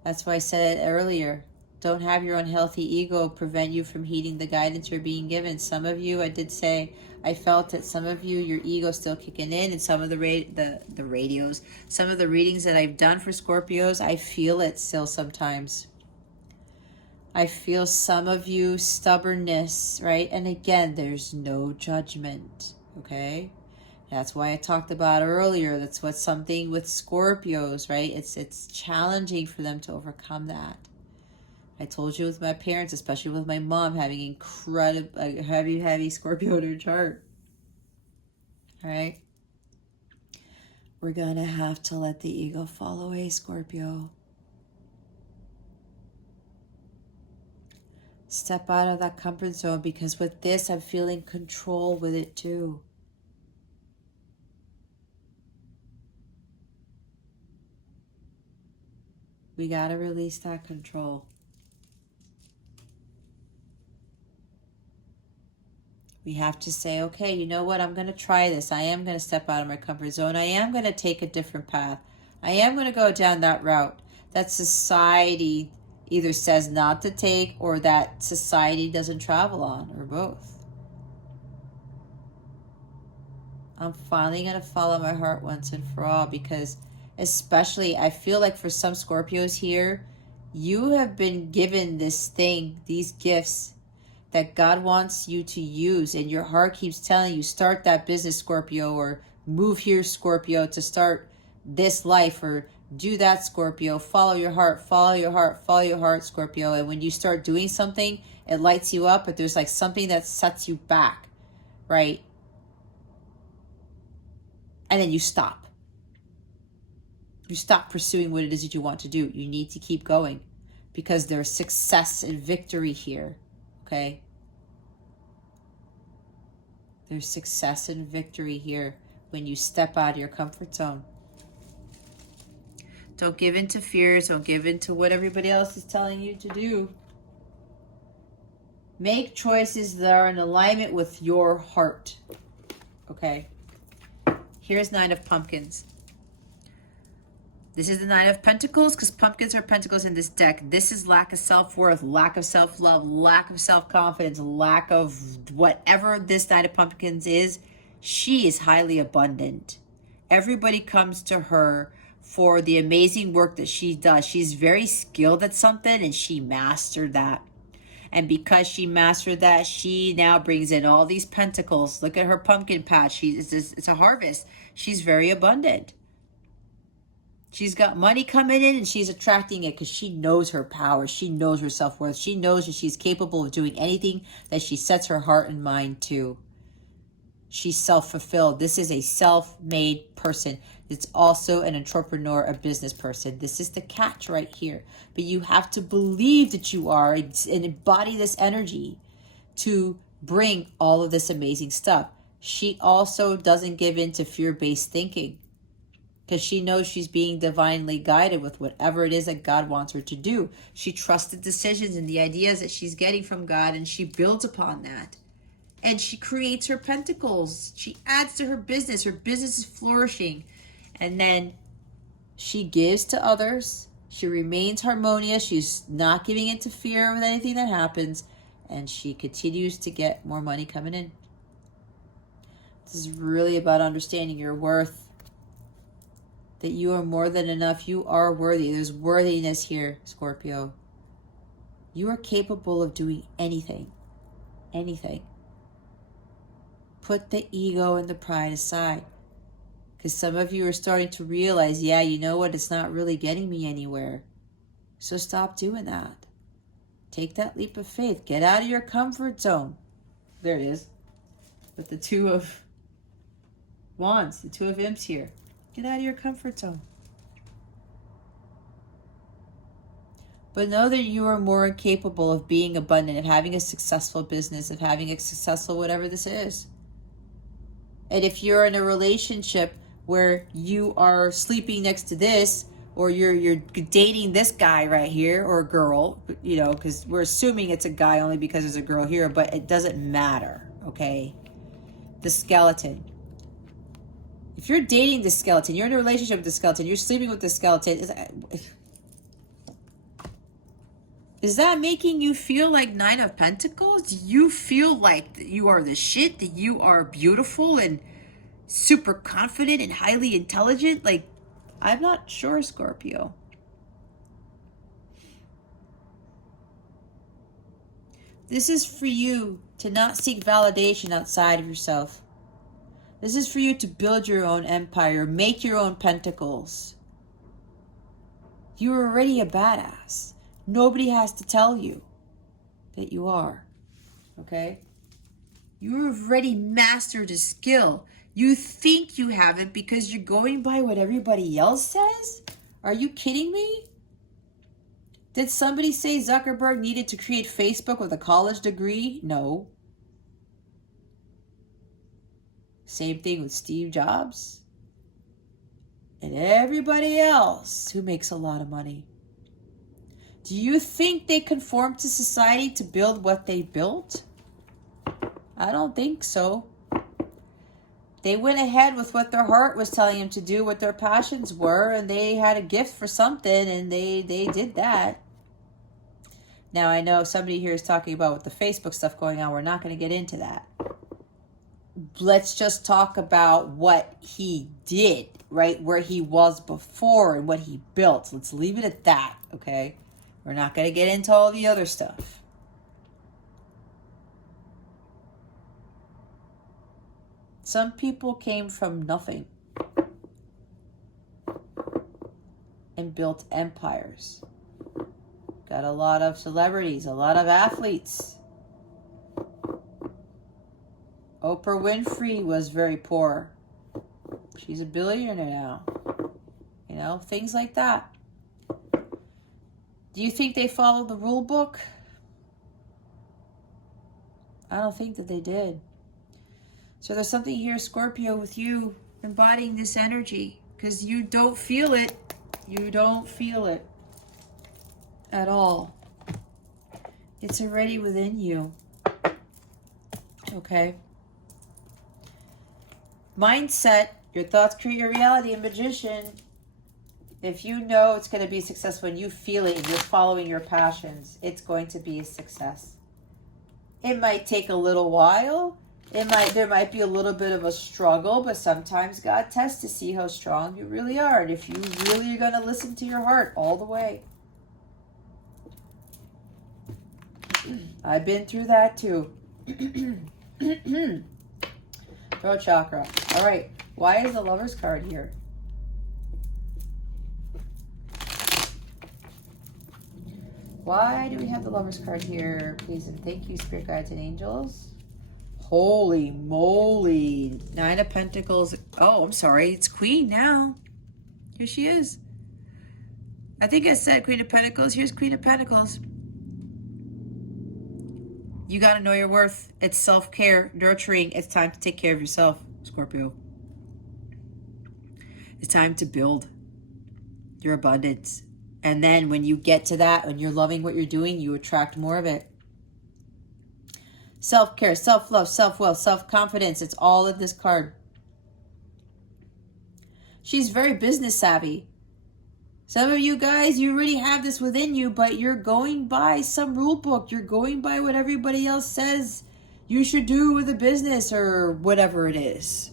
That's why I said it earlier. Don't have your unhealthy ego prevent you from heeding the guidance you're being given. Some of you, I did say, I felt that some of you, your ego's still kicking in, and some of the radios, some of the readings that I've done for Scorpios, I feel it still sometimes. I feel some of you stubbornness, right? And again, there's no judgment, okay? That's why I talked about earlier. That's what's something with Scorpios, right? It's challenging for them to overcome that. I told you with my parents, especially with my mom, having incredible, heavy Scorpio in her chart. All right? We're going to have to let the ego fall away, Scorpio. Step out of that comfort zone, because with this, I'm feeling control with it too. We got to release that control. We have to say, okay, you know what? I'm going to try this. I am going to step out of my comfort zone. I am going to take a different path. I am going to go down that route that society either says not to take, or that society doesn't travel on, or both. I'm finally going to follow my heart once and for all, because especially I feel like for some Scorpios here, you have been given this thing, these gifts that God wants you to use, and your heart keeps telling you, start that business, Scorpio, or move here, Scorpio, to start this life, or do that, Scorpio. Follow your heart, follow your heart, follow your heart, Scorpio. And when you start doing something, it lights you up, but there's like something that sets you back, right? And then you stop. You stop pursuing what it is that you want to do. You need to keep going, because there's success and victory here, okay? There's success and victory here when you step out of your comfort zone. Don't give in to fears. Don't give in to what everybody else is telling you to do. Make choices that are in alignment with your heart. okay? Here's Nine of Pumpkins. This is the Nine of Pentacles because pumpkins are pentacles in this deck. This is lack of self-worth, lack of self-love, lack of self-confidence, lack of whatever this Nine of Pumpkins is. She is highly abundant. Everybody comes to her for the amazing work that she does. She's very skilled at something and she mastered that. And because she mastered that, she now brings in all these pentacles. Look at her pumpkin patch. It's a harvest. She's very abundant. She's got money coming in and she's attracting it because she knows her power. She knows her self-worth. She knows that she's capable of doing anything that she sets her heart and mind to. She's self-fulfilled. This is a self-made person. It's also an entrepreneur, a business person. This is the catch right here. But you have to believe that you are and embody this energy to bring all of this amazing stuff. She also doesn't give in to fear-based thinking, because she knows she's being divinely guided with whatever it is that God wants her to do. She trusts the decisions and the ideas that she's getting from God, and she builds upon that. And she creates her pentacles. She adds to her business. Her business is flourishing. And then she gives to others. She remains harmonious. She's not giving into fear with anything that happens. And she continues to get more money coming in. This is really about understanding your worth. That you are more than enough. You are worthy. There's worthiness here, Scorpio. You are capable of doing anything. Anything. Put the ego and the pride aside. Because some of you are starting to realize, yeah, you know what? It's not really getting me anywhere. So stop doing that. Take that leap of faith. Get out of your comfort zone. There it is. With the Two of Wands, the Two of Imps here. Get out of your comfort zone. But know that you are more capable of being abundant, of having a successful business, of having a successful whatever this is. And if you're in a relationship where you are sleeping next to this, or you're dating this guy right here, or a girl, you know, because we're assuming it's a guy only because there's a girl here, but it doesn't matter, okay? The skeleton. If you're dating the skeleton, you're in a relationship with the skeleton, you're sleeping with the skeleton, is that making you feel like Nine of Pentacles? Do you feel like you are the shit, that you are beautiful and super confident and highly intelligent? Like, I'm not sure, Scorpio. This is for you to not seek validation outside of yourself. This is for you to build your own empire, make your own pentacles. You're already a badass. Nobody has to tell you that you are, okay? You've already mastered a skill. You think you haven't because you're going by what everybody else says? Are you kidding me? Did somebody say Zuckerberg needed to create Facebook with a college degree? No. Same thing with Steve Jobs and everybody else who makes a lot of money. Do you think they conform to society to build what they built? I don't think so. They went ahead with what their heart was telling them to do, what their passions were, and they had a gift for something, and they did that. Now, I know somebody here is talking about with the Facebook stuff going on. We're not going to get into that. Let's just talk about what he did, right? Where he was before and what he built. Let's leave it at that, okay? We're not going to get into all the other stuff. Some people came from nothing and built empires. Got a lot of celebrities, a lot of athletes. Oprah Winfrey was very poor. She's a billionaire now. You know, things like that. Do you think they followed the rule book? I don't think that they did. So there's something here, Scorpio, with you embodying this energy, because you don't feel it. You don't feel it at all. It's already within you. Okay? Mindset, your thoughts create your reality. And Magician, if you know it's going to be successful and you feel it, you're following your passions, it's going to be a success. It might take a little while. There might be a little bit of a struggle, but sometimes God tests to see how strong you really are. And if you really are going to listen to your heart all the way. I've been through that too. Throat chakra. All right. Why is the Lover's card here? Why do we have the Lover's card here? Please and thank you, Spirit Guides and Angels. Holy moly. 9 of Pentacles. Oh, I'm sorry. It's Queen now. Here she is. I think I said Queen of Pentacles. Here's Queen of Pentacles. You got to know your worth. It's self-care, nurturing. It's time to take care of yourself, Scorpio. It's time to build your abundance. And then when you get to that, when you're loving what you're doing, you attract more of it. Self-care, self-love, self-will, self-confidence. It's all in this card. She's very business savvy. Some of you guys, you already have this within you, but you're going by some rule book. You're going by what everybody else says you should do with a business or whatever it is.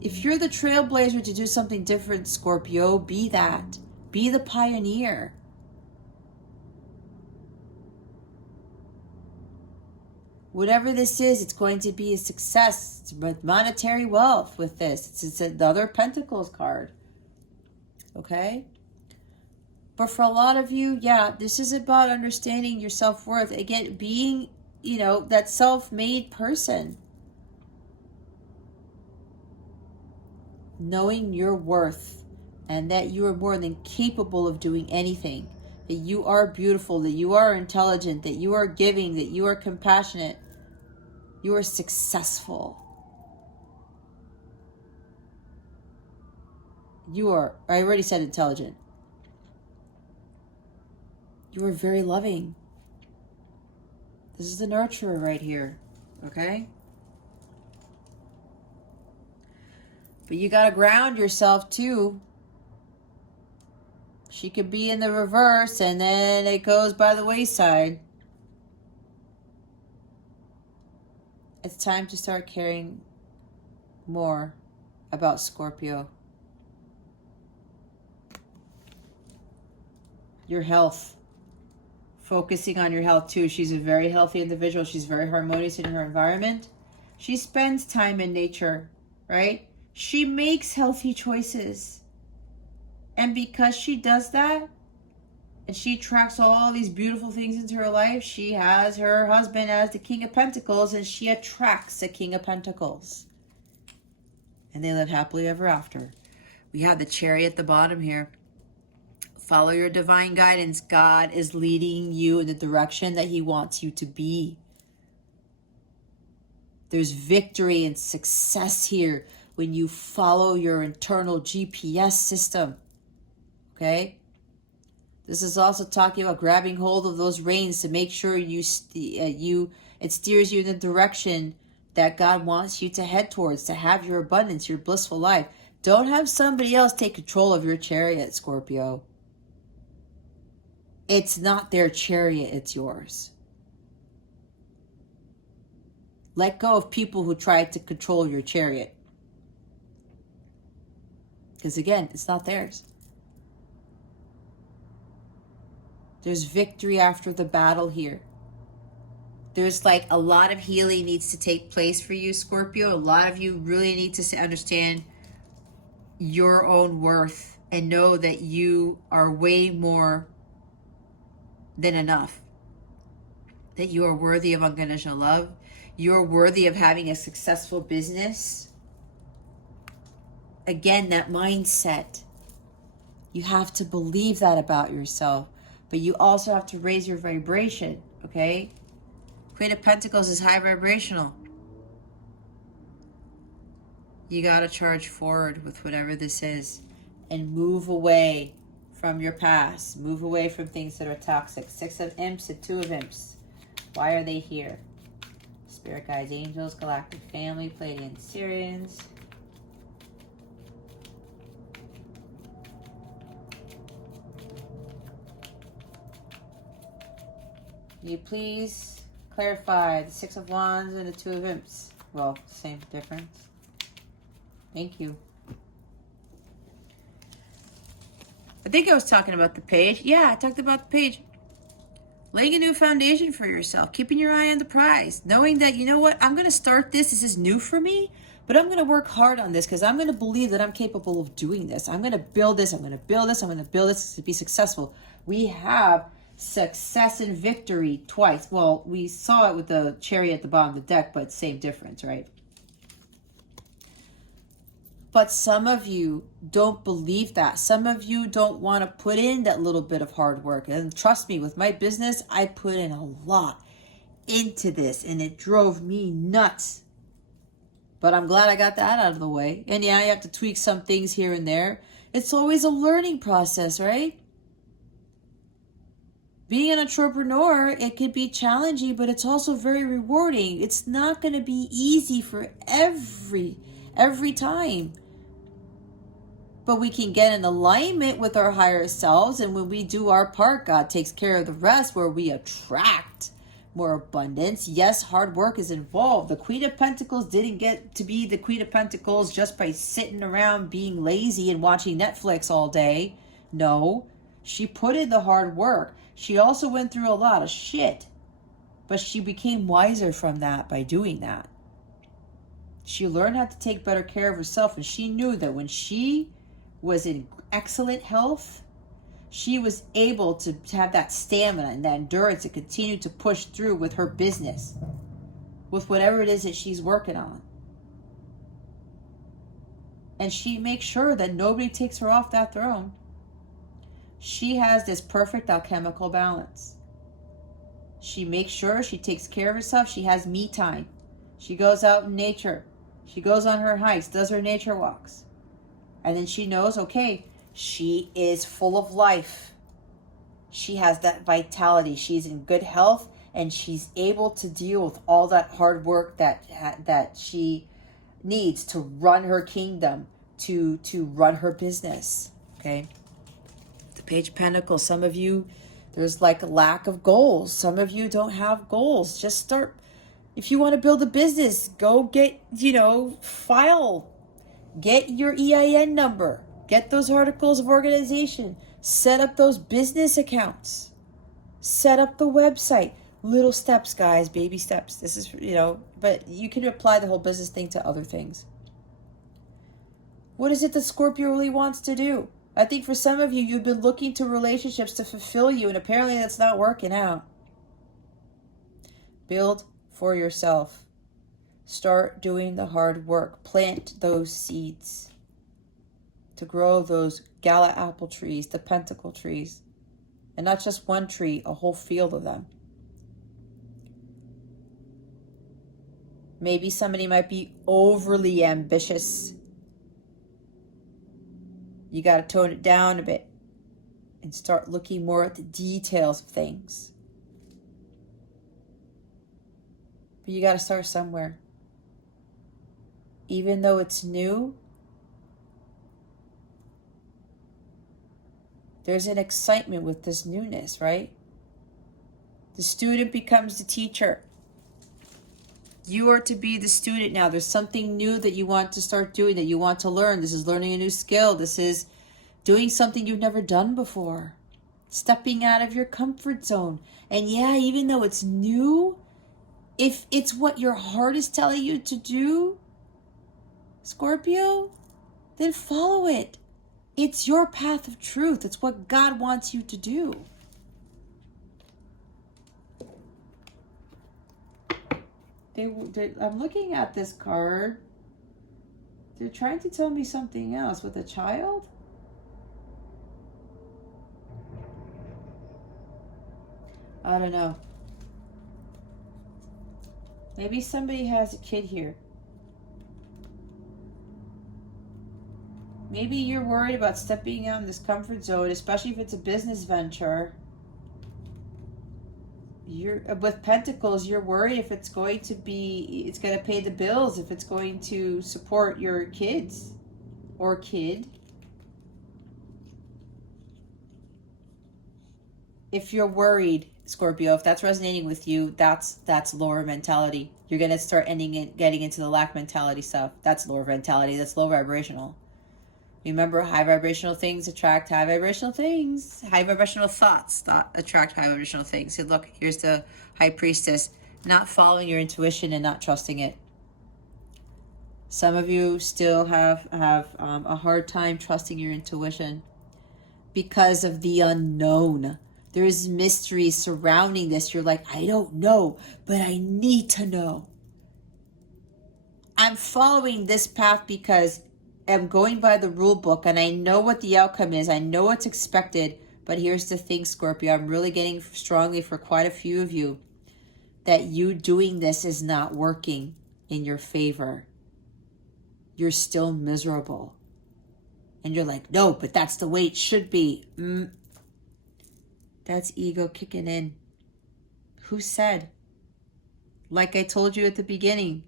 If you're the trailblazer to do something different, Scorpio, be that. Be the pioneer. Whatever this is, it's going to be a success. It's monetary wealth with this. It's another Pentacles card. Okay? But for a lot of you, yeah, this is about understanding your self-worth. Again, being, that self-made person. Knowing your worth and that you are more than capable of doing anything. That you are beautiful, that you are intelligent, that you are giving, that you are compassionate. You are successful. You are, I already said intelligent. You are very loving. This is the nurturer right here, okay? But you got to ground yourself too. She could be in the reverse and then it goes by the wayside. It's time to start caring more about Scorpio. Your health. Focusing on your health too. She's a very healthy individual. She's very harmonious in her environment. She spends time in nature, right? She makes healthy choices. And because she does that, and she attracts all these beautiful things into her life, she has her husband as the King of Pentacles, and she attracts the King of Pentacles. And they live happily ever after. We have the Chariot at the bottom here. Follow your divine guidance. God is leading you in the direction that he wants you to be. There's victory and success here when you follow your internal GPS system. Okay? This is also talking about grabbing hold of those reins to make sure it steers you in the direction that God wants you to head towards, to have your abundance, your blissful life. Don't have somebody else take control of your chariot, Scorpio. It's not their chariot, it's yours. Let go of people who try to control your chariot. Because again, it's not theirs. There's victory after the battle here. There's like a lot of healing needs to take place for you, Scorpio. A lot of you really need to understand your own worth and know that you are way more than enough. That you are worthy of unconditional love. You're worthy of having a successful business. Again, that mindset. You have to believe that about yourself. But you also have to raise your vibration, okay? Queen of Pentacles is high vibrational. You got to charge forward with whatever this is and move away from your past. Move away from things that are toxic. 6 of Imps and 2 of Imps. Why are they here? Spirit guides, angels, galactic family, Pleiadian Sirians. Will you please clarify the Six of Wands and the Two of Imps? Well, same difference. Thank you. I think I was talking about the page. Yeah, I talked about the page. Laying a new foundation for yourself. Keeping your eye on the prize. Knowing that, you know what? I'm going to start this. This is new for me. But I'm going to work hard on this because I'm going to believe that I'm capable of doing this. I'm going to build this. I'm going to build this. I'm going to build this to be successful. We have success and victory twice. Well, we saw it with the cherry at the bottom of the deck, but same difference, right? But some of you don't believe that. Some of you don't want to put in that little bit of hard work. And trust me, with my business, I put in a lot into this and it drove me nuts. But I'm glad I got that out of the way. And yeah, you have to tweak some things here and there. It's always a learning process, right? Being an entrepreneur, it can be challenging, but it's also very rewarding. It's not going to be easy for every time. But we can get in alignment with our higher selves. And when we do our part, God takes care of the rest, where we attract more abundance. Yes, hard work is involved. The Queen of Pentacles didn't get to be the Queen of Pentacles just by sitting around being lazy and watching Netflix all day. No, she put in the hard work. She also went through a lot of shit. But she became wiser from that by doing that. She learned how to take better care of herself. And she knew that when she was in excellent health, she was able to have that stamina and that endurance to continue to push through with her business, with whatever it is that she's working on. And she makes sure that nobody takes her off that throne. She has this perfect alchemical balance. She makes sure she takes care of herself. She has me time. She goes out in nature. She goes on her hikes, does her nature walks. And then she knows, okay, she is full of life. She has that vitality. She's in good health, and she's able to deal with all that hard work that she needs to run her kingdom, to run her business. Okay. The Page of Pentacles. Some of you, there's like a lack of goals. Some of you don't have goals. Just start. If you want to build a business, go get, file. Get your EIN number. Get those articles of organization. Set up those business accounts. Set up the website. Little steps, guys. Baby steps. This is, but you can apply the whole business thing to other things. What is it that Scorpio really wants to do? I think for some of you, you've been looking to relationships to fulfill you, and apparently that's not working out. Build for yourself. Start doing the hard work. Plant those seeds to grow those gala apple trees, the pentacle trees. And not just one tree, a whole field of them. Maybe somebody might be overly ambitious. You got to tone it down a bit and start looking more at the details of things. But you got to start somewhere. Even though it's new, there's an excitement with this newness, right? The student becomes the teacher. You are to be the student now. There's something new that you want to start doing, that you want to learn. This is learning a new skill. This is doing something you've never done before. Stepping out of your comfort zone. And yeah, even though it's new, if it's what your heart is telling you to do, Scorpio, then follow it. It's your path of truth. It's what God wants you to do. I'm looking at this card. They're trying to tell me something else with a child. I don't know. Maybe somebody has a kid here. Maybe you're worried about stepping out in this comfort zone, especially if it's a business venture. You're with Pentacles, you're worried if it's going to pay the bills, if it's going to support your kids or kid. If you're worried, Scorpio, if that's resonating with you, that's lower mentality. You're gonna start getting into the lack mentality stuff. That's lower mentality. That's low vibrational. Remember, high vibrational things attract high vibrational things. High vibrational thoughts attract high vibrational things. And look, here's the High Priestess, not following your intuition and not trusting it. Some of you still have a hard time trusting your intuition because of the unknown. There is mystery surrounding this. You're like, I don't know, but I need to know. I'm following this path because I'm going by the rule book and I know what the outcome is. I know what's expected. But here's the thing, Scorpio. I'm really getting strongly for quite a few of you that you doing this is not working in your favor. You're still miserable. And you're like, no, but that's the way it should be. That's ego kicking in. Who said? Like I told you at the beginning,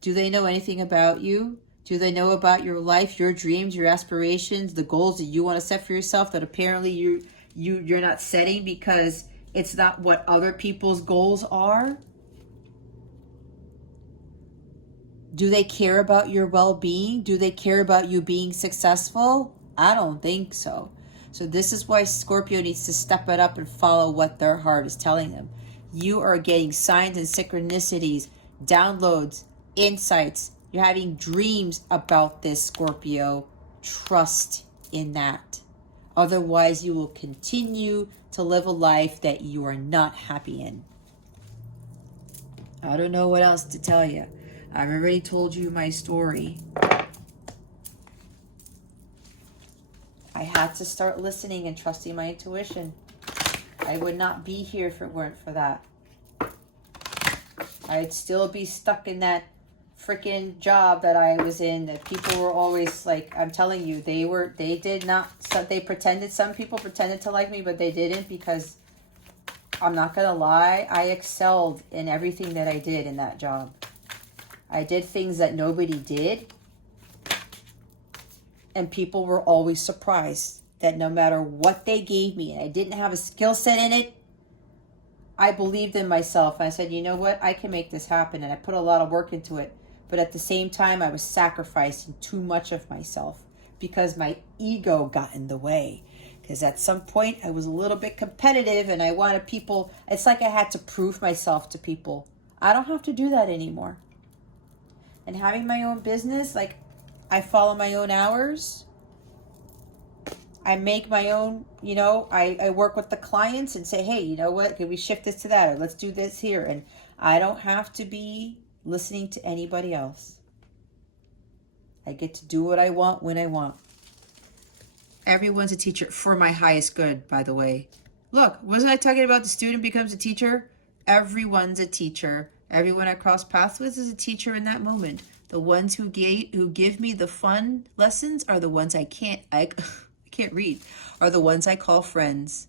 do they know anything about you? Do they know about your life, your dreams, your aspirations, the goals that you want to set for yourself that apparently you're not setting because it's not what other people's goals are? Do they care about your well-being? Do they care about you being successful? I don't think so. So this is why Scorpio needs to step it up and follow what their heart is telling them. You are getting signs and synchronicities, downloads, insights. You're having dreams about this, Scorpio. Trust in that. Otherwise, you will continue to live a life that you are not happy in. I don't know what else to tell you. I've already told you my story. I had to start listening and trusting my intuition. I would not be here if it weren't for that. I'd still be stuck in that freaking job that I was in, that people were always like, I'm telling you, some people pretended to like me, but they didn't, because I'm not gonna lie, I excelled in everything that I did in that job. I did things that nobody did, and people were always surprised that no matter what they gave me, and I didn't have a skill set in it, I believed in myself. And I said, you know what? I can make this happen. And I put a lot of work into it. But at the same time, I was sacrificing too much of myself because my ego got in the way. Because at some point, I was a little bit competitive and I wanted people. It's like I had to prove myself to people. I don't have to do that anymore. And having my own business, like, I follow my own hours. I make my own, I work with the clients and say, hey, you know what? Can we shift this to that? Or let's do this here. And I don't have to be listening to anybody else. I get to do what I want when I want. Everyone's a teacher for my highest good, by the way. Look, wasn't I talking about the student becomes a teacher? Everyone's a teacher. Everyone I cross paths with is a teacher in that moment. The ones who give me the fun lessons are the ones I can't read, are the ones I call friends.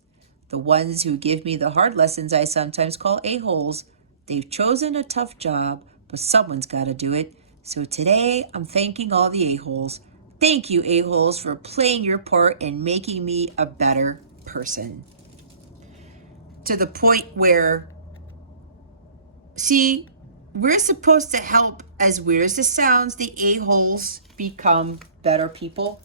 The ones who give me the hard lessons I sometimes call a-holes. They've chosen a tough job, but someone's got to do it. So today I'm thanking all the a-holes. Thank you, a-holes, for playing your part and making me a better person. To the point where, see, we're supposed to help, as weird as this sounds, the a-holes become better people.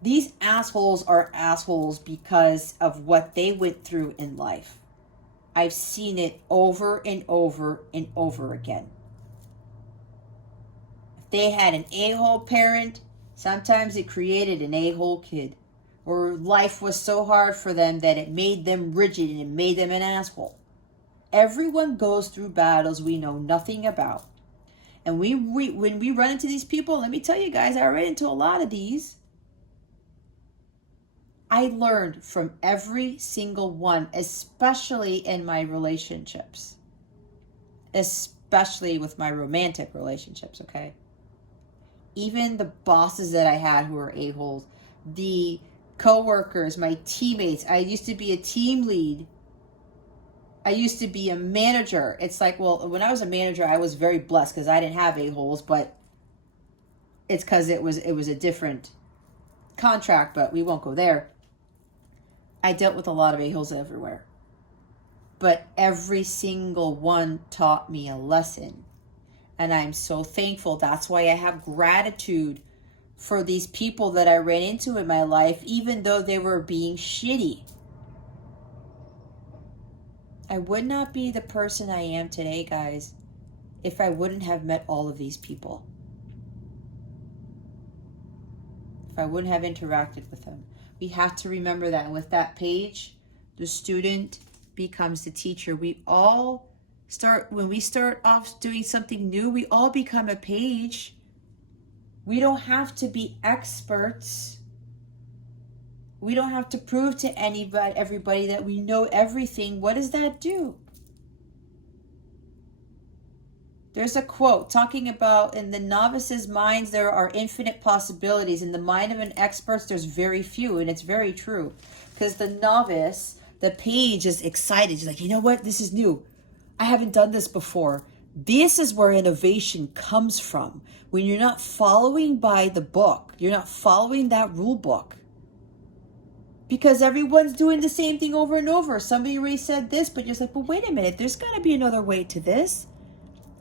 These assholes are assholes because of what they went through in life. I've seen it over and over and over again. If they had an a-hole parent, sometimes it created an a-hole kid. Or life was so hard for them that it made them rigid and it made them an asshole. Everyone goes through battles we know nothing about. And when we run into these people, let me tell you guys, I ran into a lot of these. I learned from every single one, especially in my relationships. Especially with my romantic relationships, okay? Even the bosses that I had who were a-holes, the co-workers, my teammates. I used to be a team lead. I used to be a manager. It's like, well, when I was a manager, I was very blessed because I didn't have a-holes, but it's because it was a different contract, but we won't go there. I dealt with a lot of a-holes everywhere. But every single one taught me a lesson. And I'm so thankful. That's why I have gratitude for these people that I ran into in my life, even though they were being shitty. I would not be the person I am today, guys, if I wouldn't have met all of these people. If I wouldn't have interacted with them. We have to remember that. And with that page, the student becomes the teacher. We all start, when we start off doing something new, we all become a page. We don't have to be experts. We don't have to prove to everybody that we know everything. What does that do? There's a quote talking about, in the novice's minds, there are infinite possibilities. In the mind of an expert, there's very few. And it's very true. Because the novice, the page, is excited. He's like, you know what? This is new. I haven't done this before. This is where innovation comes from. When you're not following by the book. You're not following that rule book. Because everyone's doing the same thing over and over. Somebody already said this, but you're like, but wait a minute. There's got to be another way to this.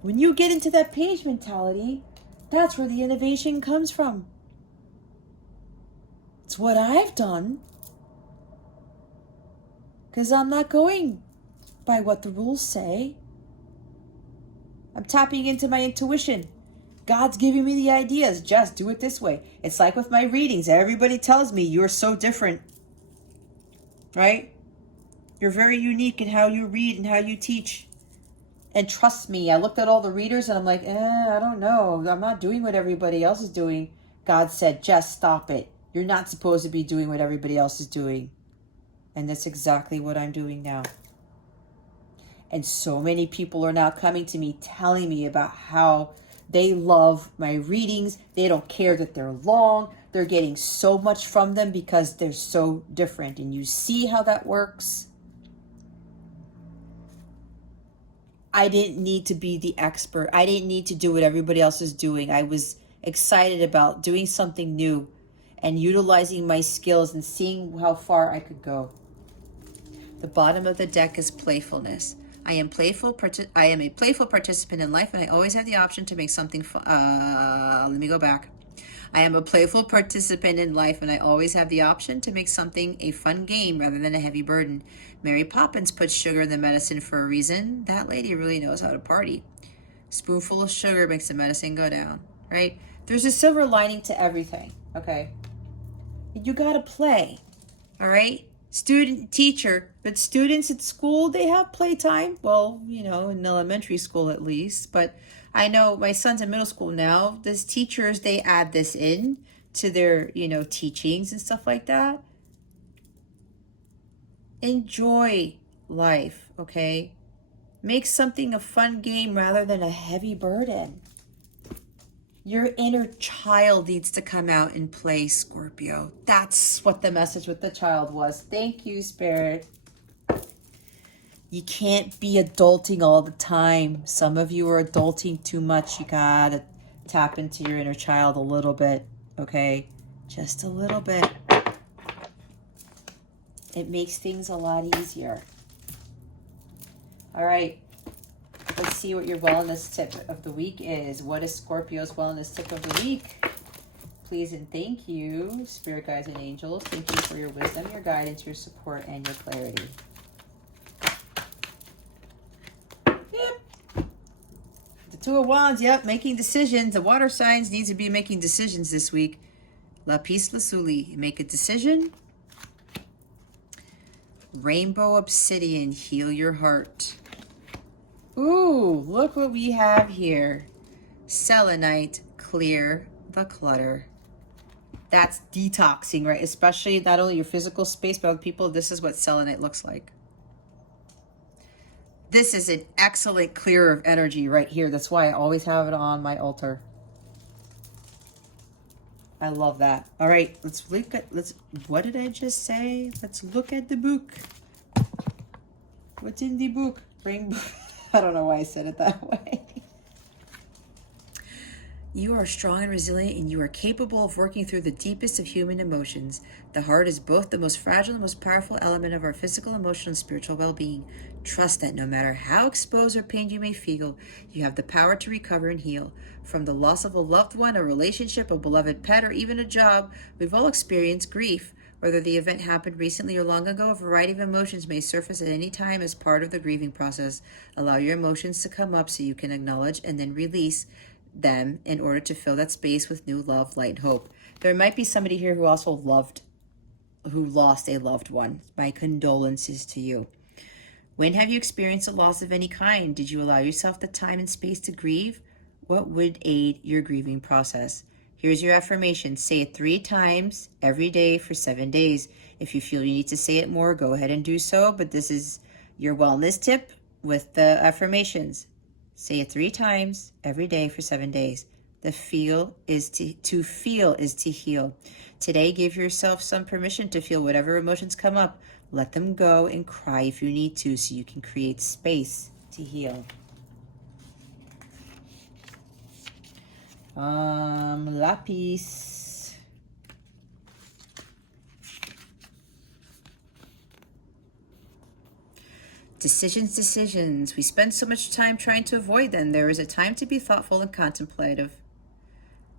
When you get into that page mentality, that's where the innovation comes from. It's what I've done. Because I'm not going by what the rules say. I'm tapping into my intuition. God's giving me the ideas. Just do it this way. It's like with my readings. Everybody tells me you're so different. Right? You're very unique in how you read and how you teach. And trust me, I looked at all the readers and I'm like, I don't know. I'm not doing what everybody else is doing. God said, just stop it. You're not supposed to be doing what everybody else is doing. And that's exactly what I'm doing now. And so many people are now coming to me telling me about how they love my readings. They don't care that they're long. They're getting so much from them because they're so different. And you see how that works? I didn't need to be the expert. I didn't need to do what everybody else is doing. I was excited about doing something new and utilizing my skills and seeing how far I could go. The bottom of the deck is playfulness. I am a playful participant in life, and I always have the option to make something fun. Let me go back. I am a playful participant in life, and I always have the option to make something a fun game rather than a heavy burden. Mary Poppins puts sugar in the medicine for a reason. That lady really knows how to party. Spoonful of sugar makes the medicine go down, right? There's a silver lining to everything, okay? You gotta play, all right? Student, teacher, but students at school, they have playtime. Well, in elementary school at least. But I know my son's in middle school now. These teachers, they add this in to their, teachings and stuff like that. Enjoy life, okay? Make something a fun game rather than a heavy burden. Your inner child needs to come out and play, Scorpio. That's what the message with the child was. Thank you, Spirit. You can't be adulting all the time. Some of you are adulting too much. You gotta tap into your inner child a little bit, okay? Just a little bit. It makes things a lot easier. All right. Let's see what your wellness tip of the week is. What is Scorpio's wellness tip of the week? Please and thank you, spirit guides and angels. Thank you for your wisdom, your guidance, your support, and your clarity. Yep. The Two of Wands, yep, making decisions. The water signs need to be making decisions this week. Lapis Lazuli, make a decision. Rainbow Obsidian, heal your heart. Ooh, look what we have here. Selenite, clear the clutter. That's detoxing, right? Especially not only your physical space, but other people. This is what selenite looks like. This is an excellent clearer of energy right here. That's why I always have it on my altar. I love that. All right, let's look at, what did I just say? Let's look at the book. What's in the book? I don't know why I said it that way. You are strong and resilient, and you are capable of working through the deepest of human emotions. The heart is both the most fragile and most powerful element of our physical, emotional, and spiritual well-being. Trust that no matter how exposed or pained you may feel, you have the power to recover and heal. From the loss of a loved one, a relationship, a beloved pet, or even a job, we've all experienced grief. Whether the event happened recently or long ago, a variety of emotions may surface at any time as part of the grieving process. Allow your emotions to come up so you can acknowledge and then release them in order to fill that space with new love, light, and hope. There might be somebody here who also lost a loved one. My condolences to you. When have you experienced a loss of any kind? Did you allow yourself the time and space to grieve? What would aid your grieving process? Here's your affirmation. Say it 3 times every day for 7 days. If you feel you need to say it more, go ahead and do so. But this is your wellness tip with the affirmations. Say it 3 times every day for 7 days. To feel is to heal. Today, give yourself some permission to feel whatever emotions come up. Let them go and cry if you need to, so you can create space to heal. Lapis. Decisions. We spend so much time trying to avoid them. There is a time to be thoughtful and contemplative.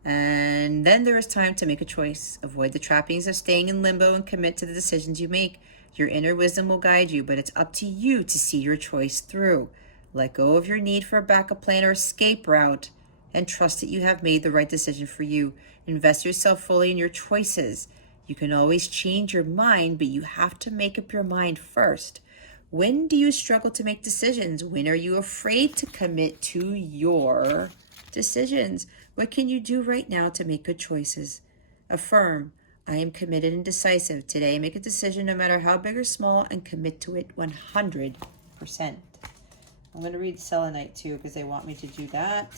And then there is time to make a choice. Avoid the trappings of staying in limbo and commit to the decisions you make. Your inner wisdom will guide you, but it's up to you to see your choice through. Let go of your need for a backup plan or escape route and trust that you have made the right decision for you. Invest yourself fully in your choices. You can always change your mind, but you have to make up your mind first. When do you struggle to make decisions? When are you afraid to commit to your decisions? What can you do right now to make good choices? Affirm, I am committed and decisive. Today, make a decision no matter how big or small and commit to it 100%. I'm going to read selenite too because they want me to do that.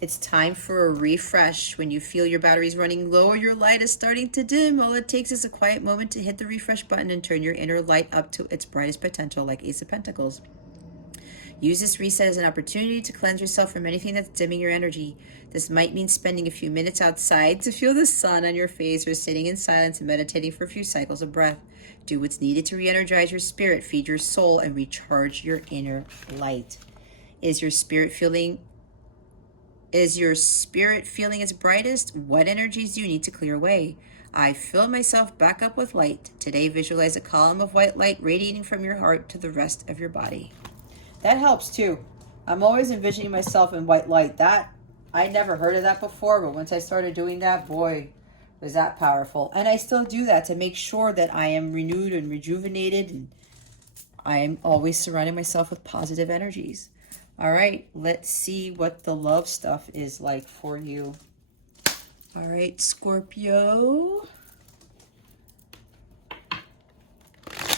It's time for a refresh. When you feel your battery's running low or your light is starting to dim, all it takes is a quiet moment to hit the refresh button and turn your inner light up to its brightest potential, like Ace of Pentacles. Use this reset as an opportunity to cleanse yourself from anything that's dimming your energy. This might mean spending a few minutes outside to feel the sun on your face, or sitting in silence and meditating for a few cycles of breath. Do what's needed to re-energize your spirit, feed your soul, and recharge your inner light. Is your spirit feeling its brightest? What energies do you need to clear away? I fill myself back up with light. Today, visualize a column of white light radiating from your heart to the rest of your body. That helps too. I'm always envisioning myself in white light. That, I never heard of that before, but once I started doing that, boy, was that powerful. And I still do that to make sure that I am renewed and rejuvenated, and I am always surrounding myself with positive energies. All right, let's see what the love stuff is like for you. All right, Scorpio.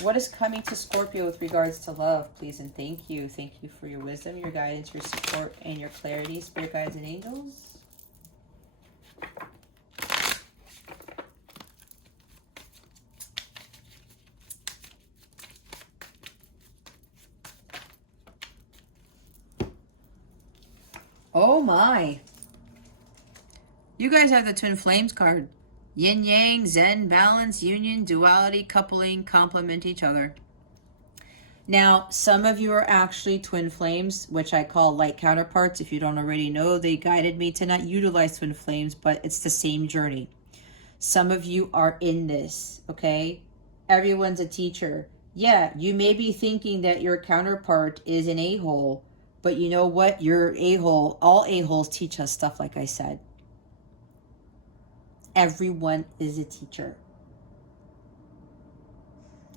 What is coming to Scorpio with regards to love, please and thank you. Thank you for your wisdom, your guidance, your support, and your clarity, spirit guides and angels. Oh my. You guys have the Twin Flames card. Yin Yang, Zen, balance, union, duality, coupling, complement each other. Now, some of you are actually twin flames, which I call light counterparts. If you don't already know, they guided me to not utilize twin flames, but it's the same journey. Some of you are in this, okay? Everyone's a teacher. Yeah, you may be thinking that your counterpart is an a-hole, but you know what? You're a-hole. All a-holes teach us stuff, like I said. Everyone is a teacher.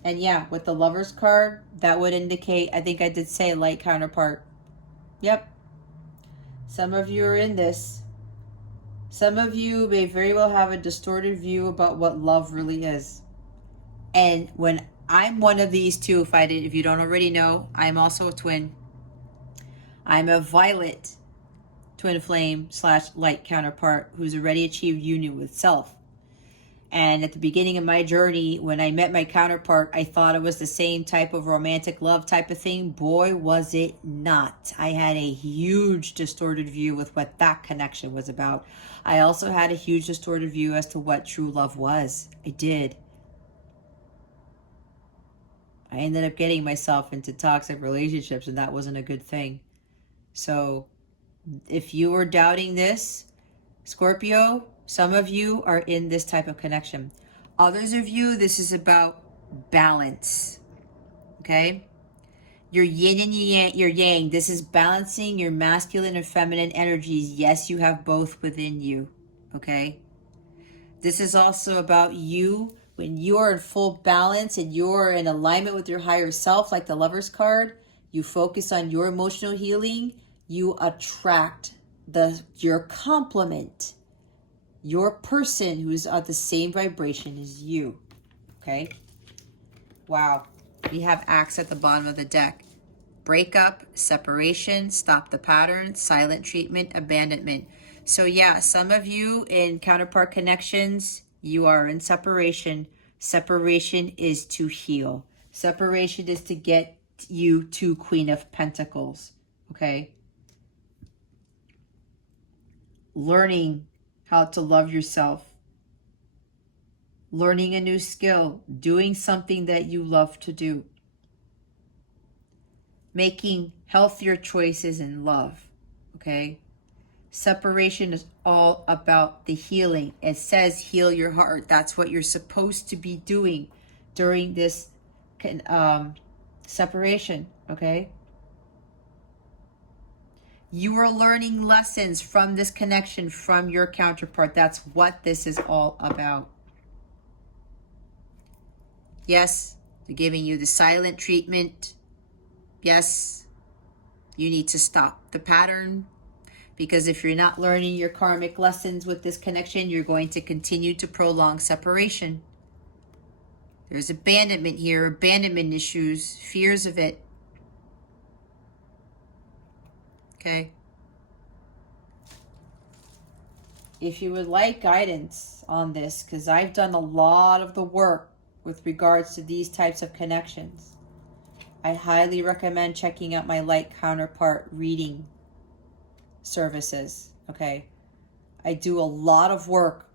And yeah, with the Lover's card, that would indicate, I think I did say light counterpart. Yep. Some of you are in this. Some of you may very well have a distorted view about what love really is. And when I'm one of these two, if you don't already know, I'm also a twin. I'm a violet twin flame / light counterpart who's already achieved union with self. And at the beginning of my journey, when I met my counterpart, I thought it was the same type of romantic love type of thing. Boy, was it not. I had a huge distorted view with what that connection was about. I also had a huge distorted view as to what true love was. I did. I ended up getting myself into toxic relationships, and that wasn't a good thing. So if you were doubting this, Scorpio, some of you are in this type of connection. Others of you, this is about balance. Okay? Your yin and your yang. This is balancing your masculine and feminine energies. Yes, you have both within you. Okay? This is also about you when you are in full balance and you're in alignment with your higher self, like the Lover's card. You focus on your emotional healing. You attract your complement, your person who's at the same vibration as you. Okay? Wow. We have Axe at the bottom of the deck. Breakup, separation, stop the pattern, silent treatment, abandonment. So yeah, some of you in counterpart connections, you are in separation. Separation is to heal. Separation is to get you to Queen of Pentacles. Okay? Learning how to love yourself. Learning a new skill. Doing something that you love to do. Making healthier choices in love. Okay? Separation is all about the healing. It says heal your heart. That's what you're supposed to be doing during this separation. Okay? You are learning lessons from this connection from your counterpart. That's what this is all about. Yes, they're giving you the silent treatment. Yes, you need to stop the pattern, because if you're not learning your karmic lessons with this connection, you're going to continue to prolong separation. There's abandonment here, abandonment issues, fears of it. Okay. If you would like guidance on this, because I've done a lot of the work with regards to these types of connections, I highly recommend checking out my light counterpart reading services. Okay. I do a lot of work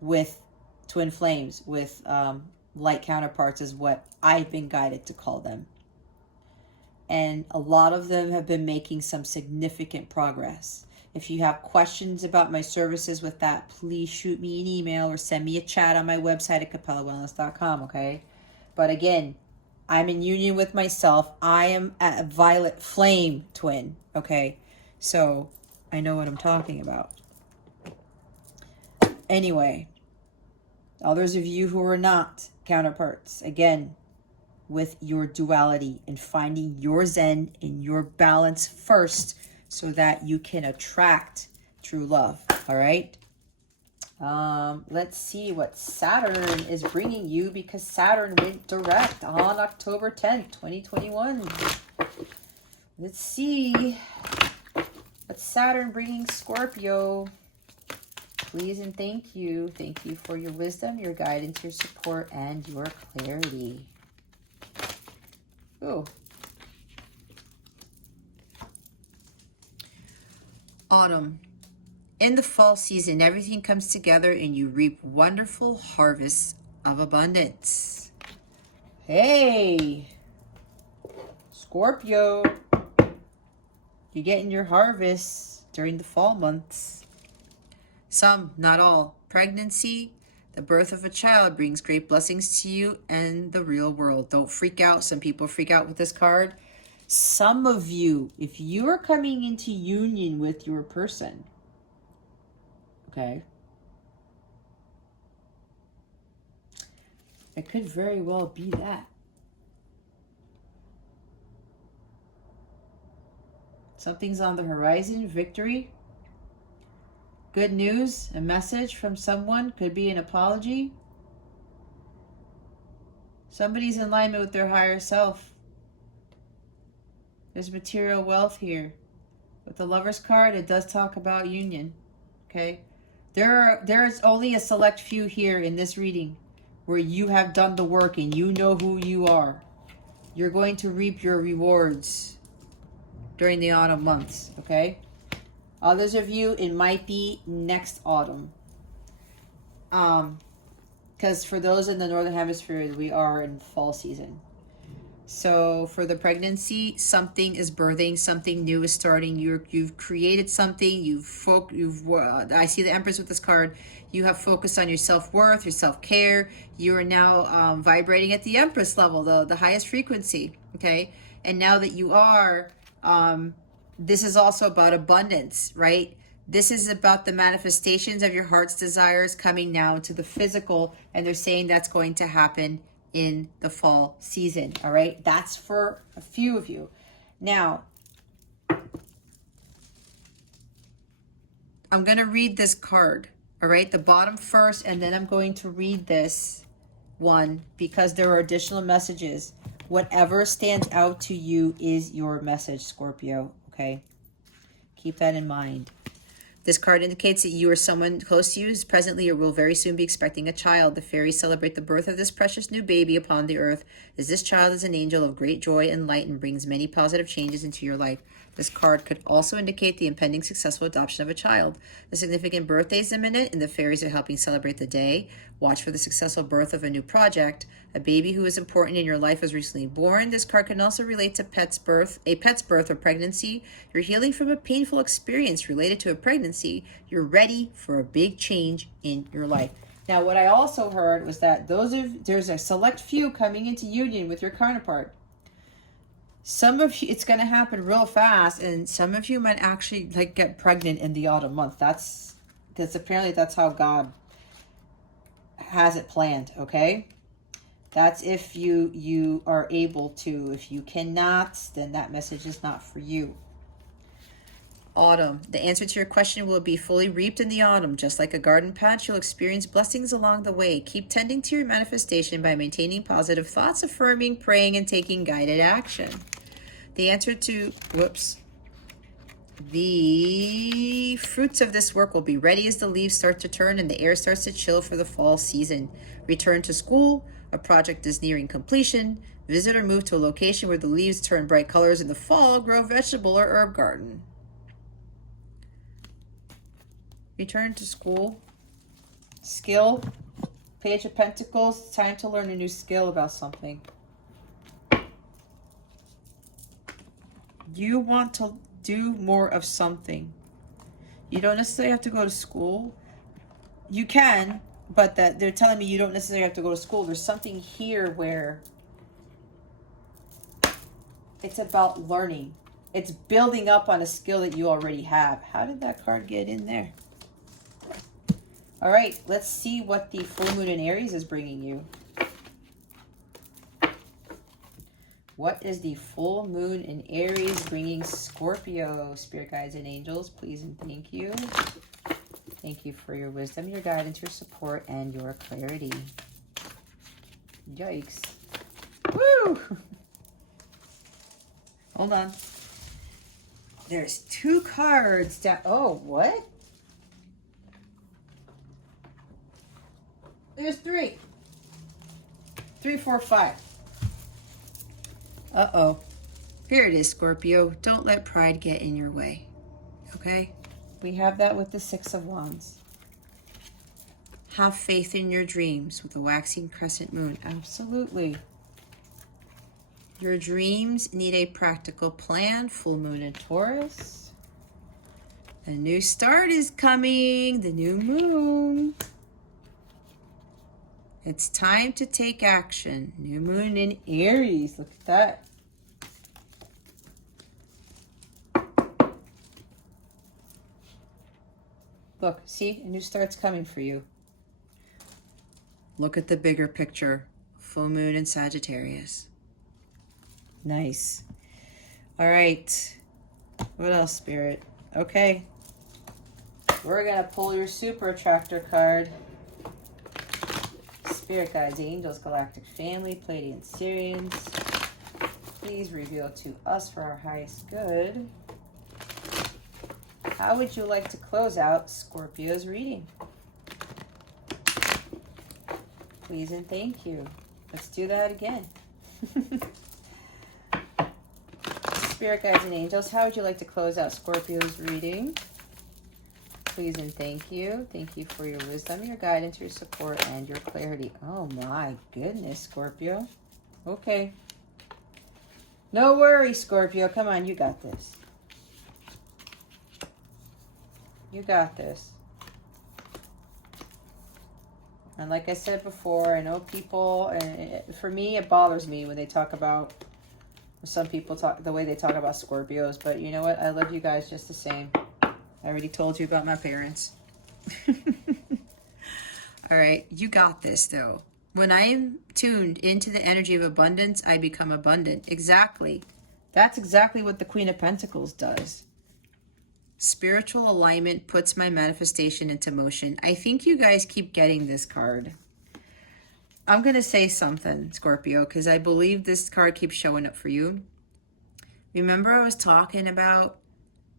with twin flames, with light counterparts is what I've been guided to call them. And a lot of them have been making some significant progress. If you have questions about my services with that, please shoot me an email or send me a chat on my website at capellawellness.com, okay? But again, I'm in union with myself. I am a violet flame twin, okay? So I know what I'm talking about. Anyway, others of you who are not counterparts, again, with your duality and finding your zen and your balance first so that you can attract true love. All right. Let's see what Saturn is bringing you, because Saturn went direct on October 10th, 2021. Let's see what's Saturn bringing Scorpio. Please and thank you. Thank you for your wisdom, your guidance, your support, and your clarity. Oh. Autumn. In the fall season, everything comes together and you reap wonderful harvests of abundance. Hey, Scorpio, you're getting your harvest during the fall months. Some, not all. Pregnancy, the birth of a child brings great blessings to you and the real world. Don't freak out. Some people freak out with this card. Some of you, if you are coming into union with your person, okay, it could very well be that. Something's on the horizon, victory, good news, a message from someone, could be an apology. Somebody's in alignment with their higher self. There's material wealth here. With the Lover's card, it does talk about union. Okay? There's only a select few here in this reading where you have done the work and you know who you are. You're going to reap your rewards during the autumn months, okay? Others of you, it might be next autumn. Because for those in the Northern Hemisphere, we are in fall season. So for the pregnancy, something is birthing, something new is starting. You've created something. I see the Empress with this card. You have focused on your self-worth, your self-care. You are now vibrating at the Empress level, the highest frequency. Okay, and now that you are, this is also about abundance, right? This is about the manifestations of your heart's desires coming now to the physical, and they're saying that's going to happen in the fall season. All right, that's for a few of you. Now, I'm going to read this card, all right, the bottom first, and then I'm going to read this one because there are additional messages. Whatever stands out to you is your message, Scorpio, okay? Keep that in mind. This card indicates that you or someone close to you is presently or will very soon be expecting a child. The fairies celebrate the birth of this precious new baby upon the earth, as this child is an angel of great joy and light and brings many positive changes into your life. This card could also indicate the impending successful adoption of a child. The significant birthday is imminent, and the fairies are helping celebrate the day. Watch for the successful birth of a new project. A baby who is important in your life is recently born. This card can also relate to a pet's birth or pregnancy. You're healing from a painful experience related to a pregnancy. You're ready for a big change in your life. Now, what I also heard was that there's a select few coming into union with your counterpart. Some of you, it's going to happen real fast, and some of you might actually get pregnant in the autumn month. That's apparently that's how God has it planned, okay? That's if you are able to. If you cannot, then that message is not for you. Autumn. The answer to your question will be fully reaped in the autumn. Just like a garden patch, you'll experience blessings along the way. Keep tending to your manifestation by maintaining positive thoughts, affirming, praying, and taking guided action. The answer to, the fruits of this work will be ready as the leaves start to turn and the air starts to chill for the fall season. Return to school. A project is nearing completion. Visit or move to a location where the leaves turn bright colors in the fall. Grow a vegetable or herb garden. Return to school. Skill. Page of Pentacles. Time to learn a new skill about something. You want to do more of something. You don't necessarily have to go to school. You can, but that they're telling me you don't necessarily have to go to school. There's something here where it's about learning. It's building up on a skill that you already have. How did that card get in there? All right, let's see what the full moon in Aries is bringing you. What is the full moon in Aries bringing Scorpio? Spirit guides and angels, please and thank you. Thank you for your wisdom, your guidance, your support, and your clarity. Yikes. Woo! Hold on. There's 2 cards down. Oh, what? There's 3. 3, 4, 5. Uh-oh. Here it is, Scorpio. Don't let pride get in your way. Okay? We have that with the 6 of Wands. Have faith in your dreams with the waxing crescent moon. Absolutely. Your dreams need a practical plan. Full moon in Taurus. A new start is coming. The new moon. It's time to take action. New moon in Aries. Look at that. Look, see? A new start's coming for you. Look at the bigger picture. Full moon in Sagittarius. Nice. All right. What else, Spirit? Okay. We're going to pull your super attractor card. Spirit guides, angels, galactic family, Pleiadian Syrians. Please reveal to us for our highest good How would you like to close out Scorpio's reading? Please and thank you. Let's do that again. Spirit guides and angels, how would you like to close out Scorpio's reading? Please and thank you. Thank you for your wisdom, your guidance, your support, and your clarity. Oh my goodness, Scorpio. Okay. No worries, Scorpio. Come on, you got this. You got this. And like I said before, I know people, and for me, it bothers me when they talk about, some people talk, the way they talk about Scorpios, but you know what? I love you guys just the same. I already told you about my parents. All right, you got this though. When I am tuned into the energy of abundance, I become abundant. Exactly. That's exactly what the Queen of Pentacles does. Spiritual alignment puts my manifestation into motion. I think you guys keep getting this card. I'm going to say something, Scorpio, because I believe this card keeps showing up for you. Remember I was talking about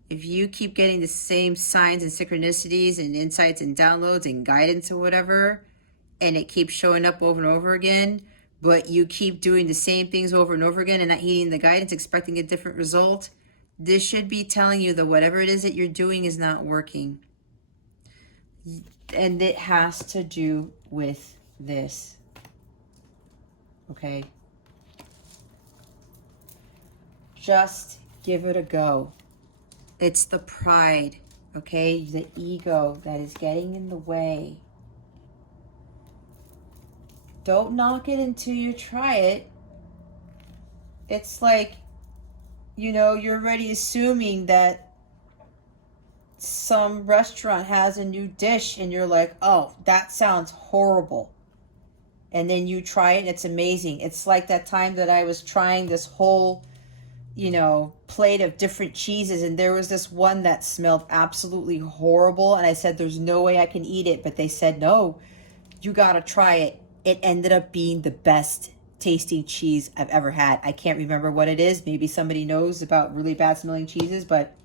if you keep getting the same signs and synchronicities and insights and downloads and guidance or whatever, and it keeps showing up over and over again, but you keep doing the same things over and over again and not heeding the guidance, expecting a different result, this should be telling you that whatever it is that you're doing is not working. And it has to do with this. Okay? Just give it a go. It's the pride, okay? The ego that is getting in the way. Don't knock it until you try it. It's like, you know, you're already assuming that some restaurant has a new dish and you're like, oh, that sounds horrible. And then you try it and it's amazing. It's like that time that I was trying this whole, you know, plate of different cheeses, and there was this one that smelled absolutely horrible, and I said, there's no way I can eat it. But they said, no, you gotta try it. It ended up being the best tasting cheese I've ever had. I can't remember what it is. Maybe somebody knows about really bad smelling cheeses, but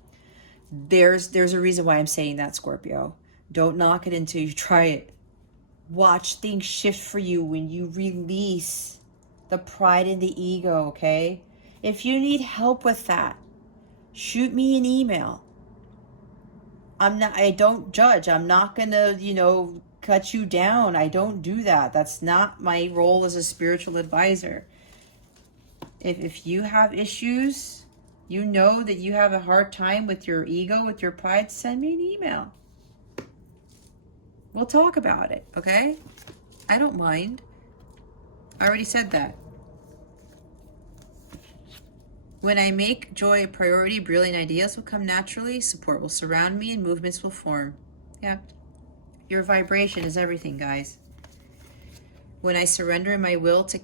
there's a reason why I'm saying that, Scorpio. Don't knock it until you try it. Watch things shift for you when you release the pride and the ego, okay? If you need help with that, shoot me an email. I don't judge. I'm not gonna, you know, cut you down. I don't do that. That's not my role as a spiritual advisor. If you have issues, you know that you have a hard time with your ego, with your pride, send me an email. We'll talk about it, okay? I don't mind. I already said that. When I make joy a priority, brilliant ideas will come naturally, support will surround me, and movements will form. Yeah. Your vibration is everything, guys. When I surrender my will to the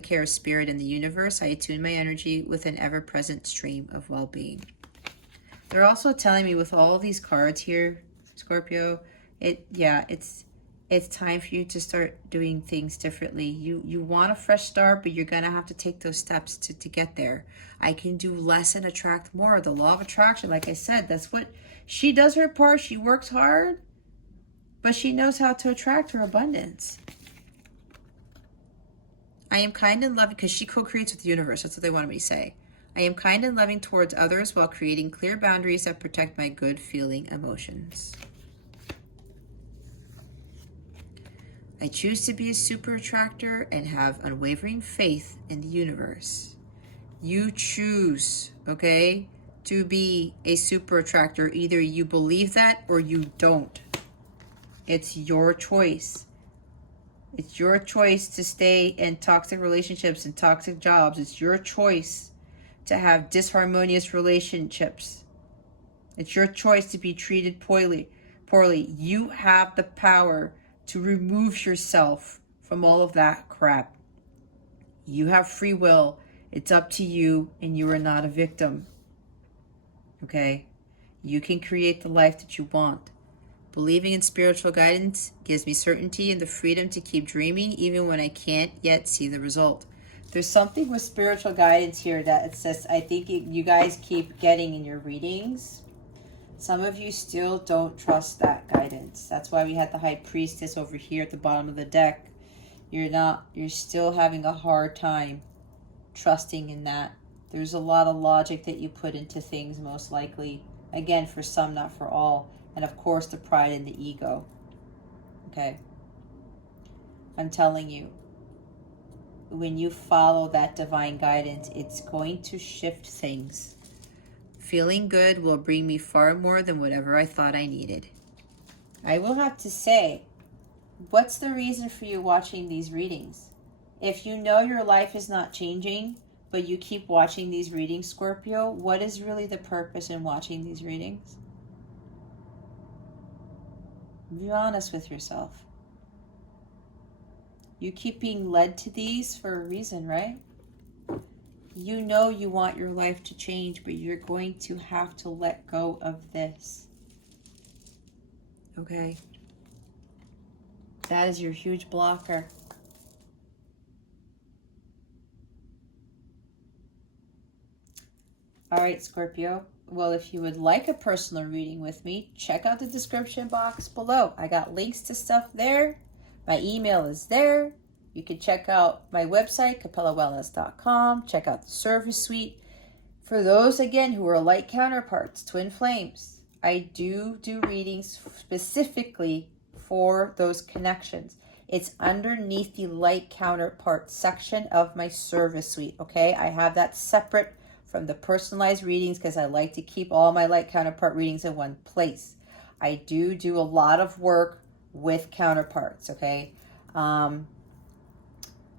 care of spirit in the universe, I attune my energy with an ever-present stream of well-being. They're also telling me with all these cards here, Scorpio, it's time for you to start doing things differently. You want a fresh start, but you're gonna have to take those steps to get there. I can do less and attract more. The law of attraction, like I said, that's what she does her part. She works hard, but she knows how to attract her abundance. I am kind and loving, because she co-creates with the universe. That's what they wanted me to say. I am kind and loving towards others while creating clear boundaries that protect my good feeling emotions. I choose to be a super attractor and have unwavering faith in the universe. You choose, okay, to be a super attractor. Either you believe that or you don't. It's your choice. It's your choice to stay in toxic relationships and toxic jobs. It's your choice to have disharmonious relationships. It's your choice to be treated poorly. You have the power to remove yourself from all of that crap. You have free will. It's up to you, and you are not a victim. Okay? You can create the life that you want. Believing in spiritual guidance gives me certainty and the freedom to keep dreaming even when I can't yet see the result. There's something with spiritual guidance here that it says, I think you guys keep getting in your readings. Some of you still don't trust that guidance. That's why we had the High Priestess over here at the bottom of the deck. You're still having a hard time trusting in that. There's a lot of logic that you put into things, most likely. Again, for some, not for all. And of course, the pride and the ego. Okay? I'm telling you, when you follow that divine guidance, it's going to shift things. Feeling good will bring me far more than whatever I thought I needed. I will have to say, what's the reason for you watching these readings? If you know your life is not changing, but you keep watching these readings, Scorpio, what is really the purpose in watching these readings? Be honest with yourself. You keep being led to these for a reason, right? You know you want your life to change, but you're going to have to let go of this. Okay? That is your huge blocker. All right, Scorpio. Well, if you would like a personal reading with me, check out the description box below. I got links to stuff there. My email is there. You can check out my website, capellawellness.com. Check out the service suite. For those, again, who are light counterparts, twin flames, I do readings specifically for those connections. It's underneath the light counterpart section of my service suite, okay? I have that separate from the personalized readings because I like to keep all my light counterpart readings in one place. I do a lot of work with counterparts, okay?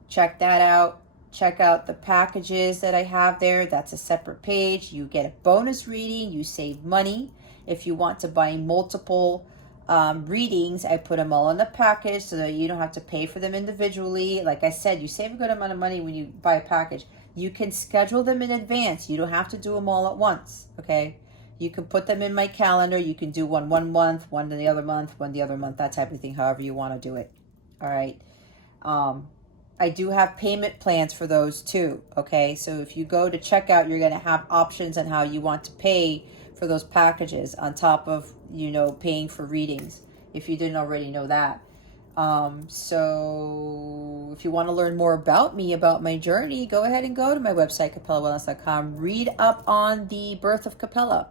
Check that out. Check out the packages that I have there. That's a separate page. You get a bonus reading. You save money. If you want to buy multiple readings, I put them all in the package so that you don't have to pay for them individually. Like I said, you save a good amount of money when you buy a package. You can schedule them in advance. You don't have to do them all at once, okay? You can put them in my calendar. You can do one month, one the other month, one the other month, that type of thing, however you want to do it, all right? I do have payment plans for those too, okay? So if you go to checkout, you're going to have options on how you want to pay for those packages on top of, paying for readings, if you didn't already know that. So if you want to learn more about me, about my journey, go ahead and go to my website, capellawellness.com. Read up on the birth of Capella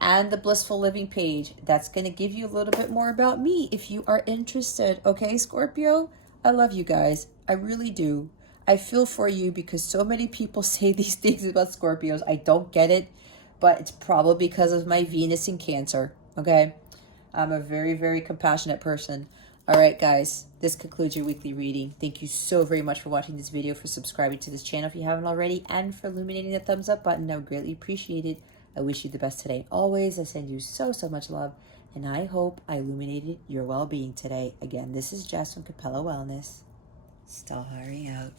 and the blissful living page. That's going to give you a little bit more about me if you are interested. Okay, Scorpio? I love you guys. I really do. I feel for you because so many people say these things about Scorpios. I don't get it, but it's probably because of my Venus in Cancer. Okay? I'm a very, very compassionate person. All right, guys, this concludes your weekly reading. Thank you so very much for watching this video, for subscribing to this channel if you haven't already, and for illuminating the thumbs up button. I would greatly appreciate it. I wish you the best today. Always, I send you so, so much love, and I hope I illuminated your well-being today. Again, this is Jess from Capella Wellness. Stahari out.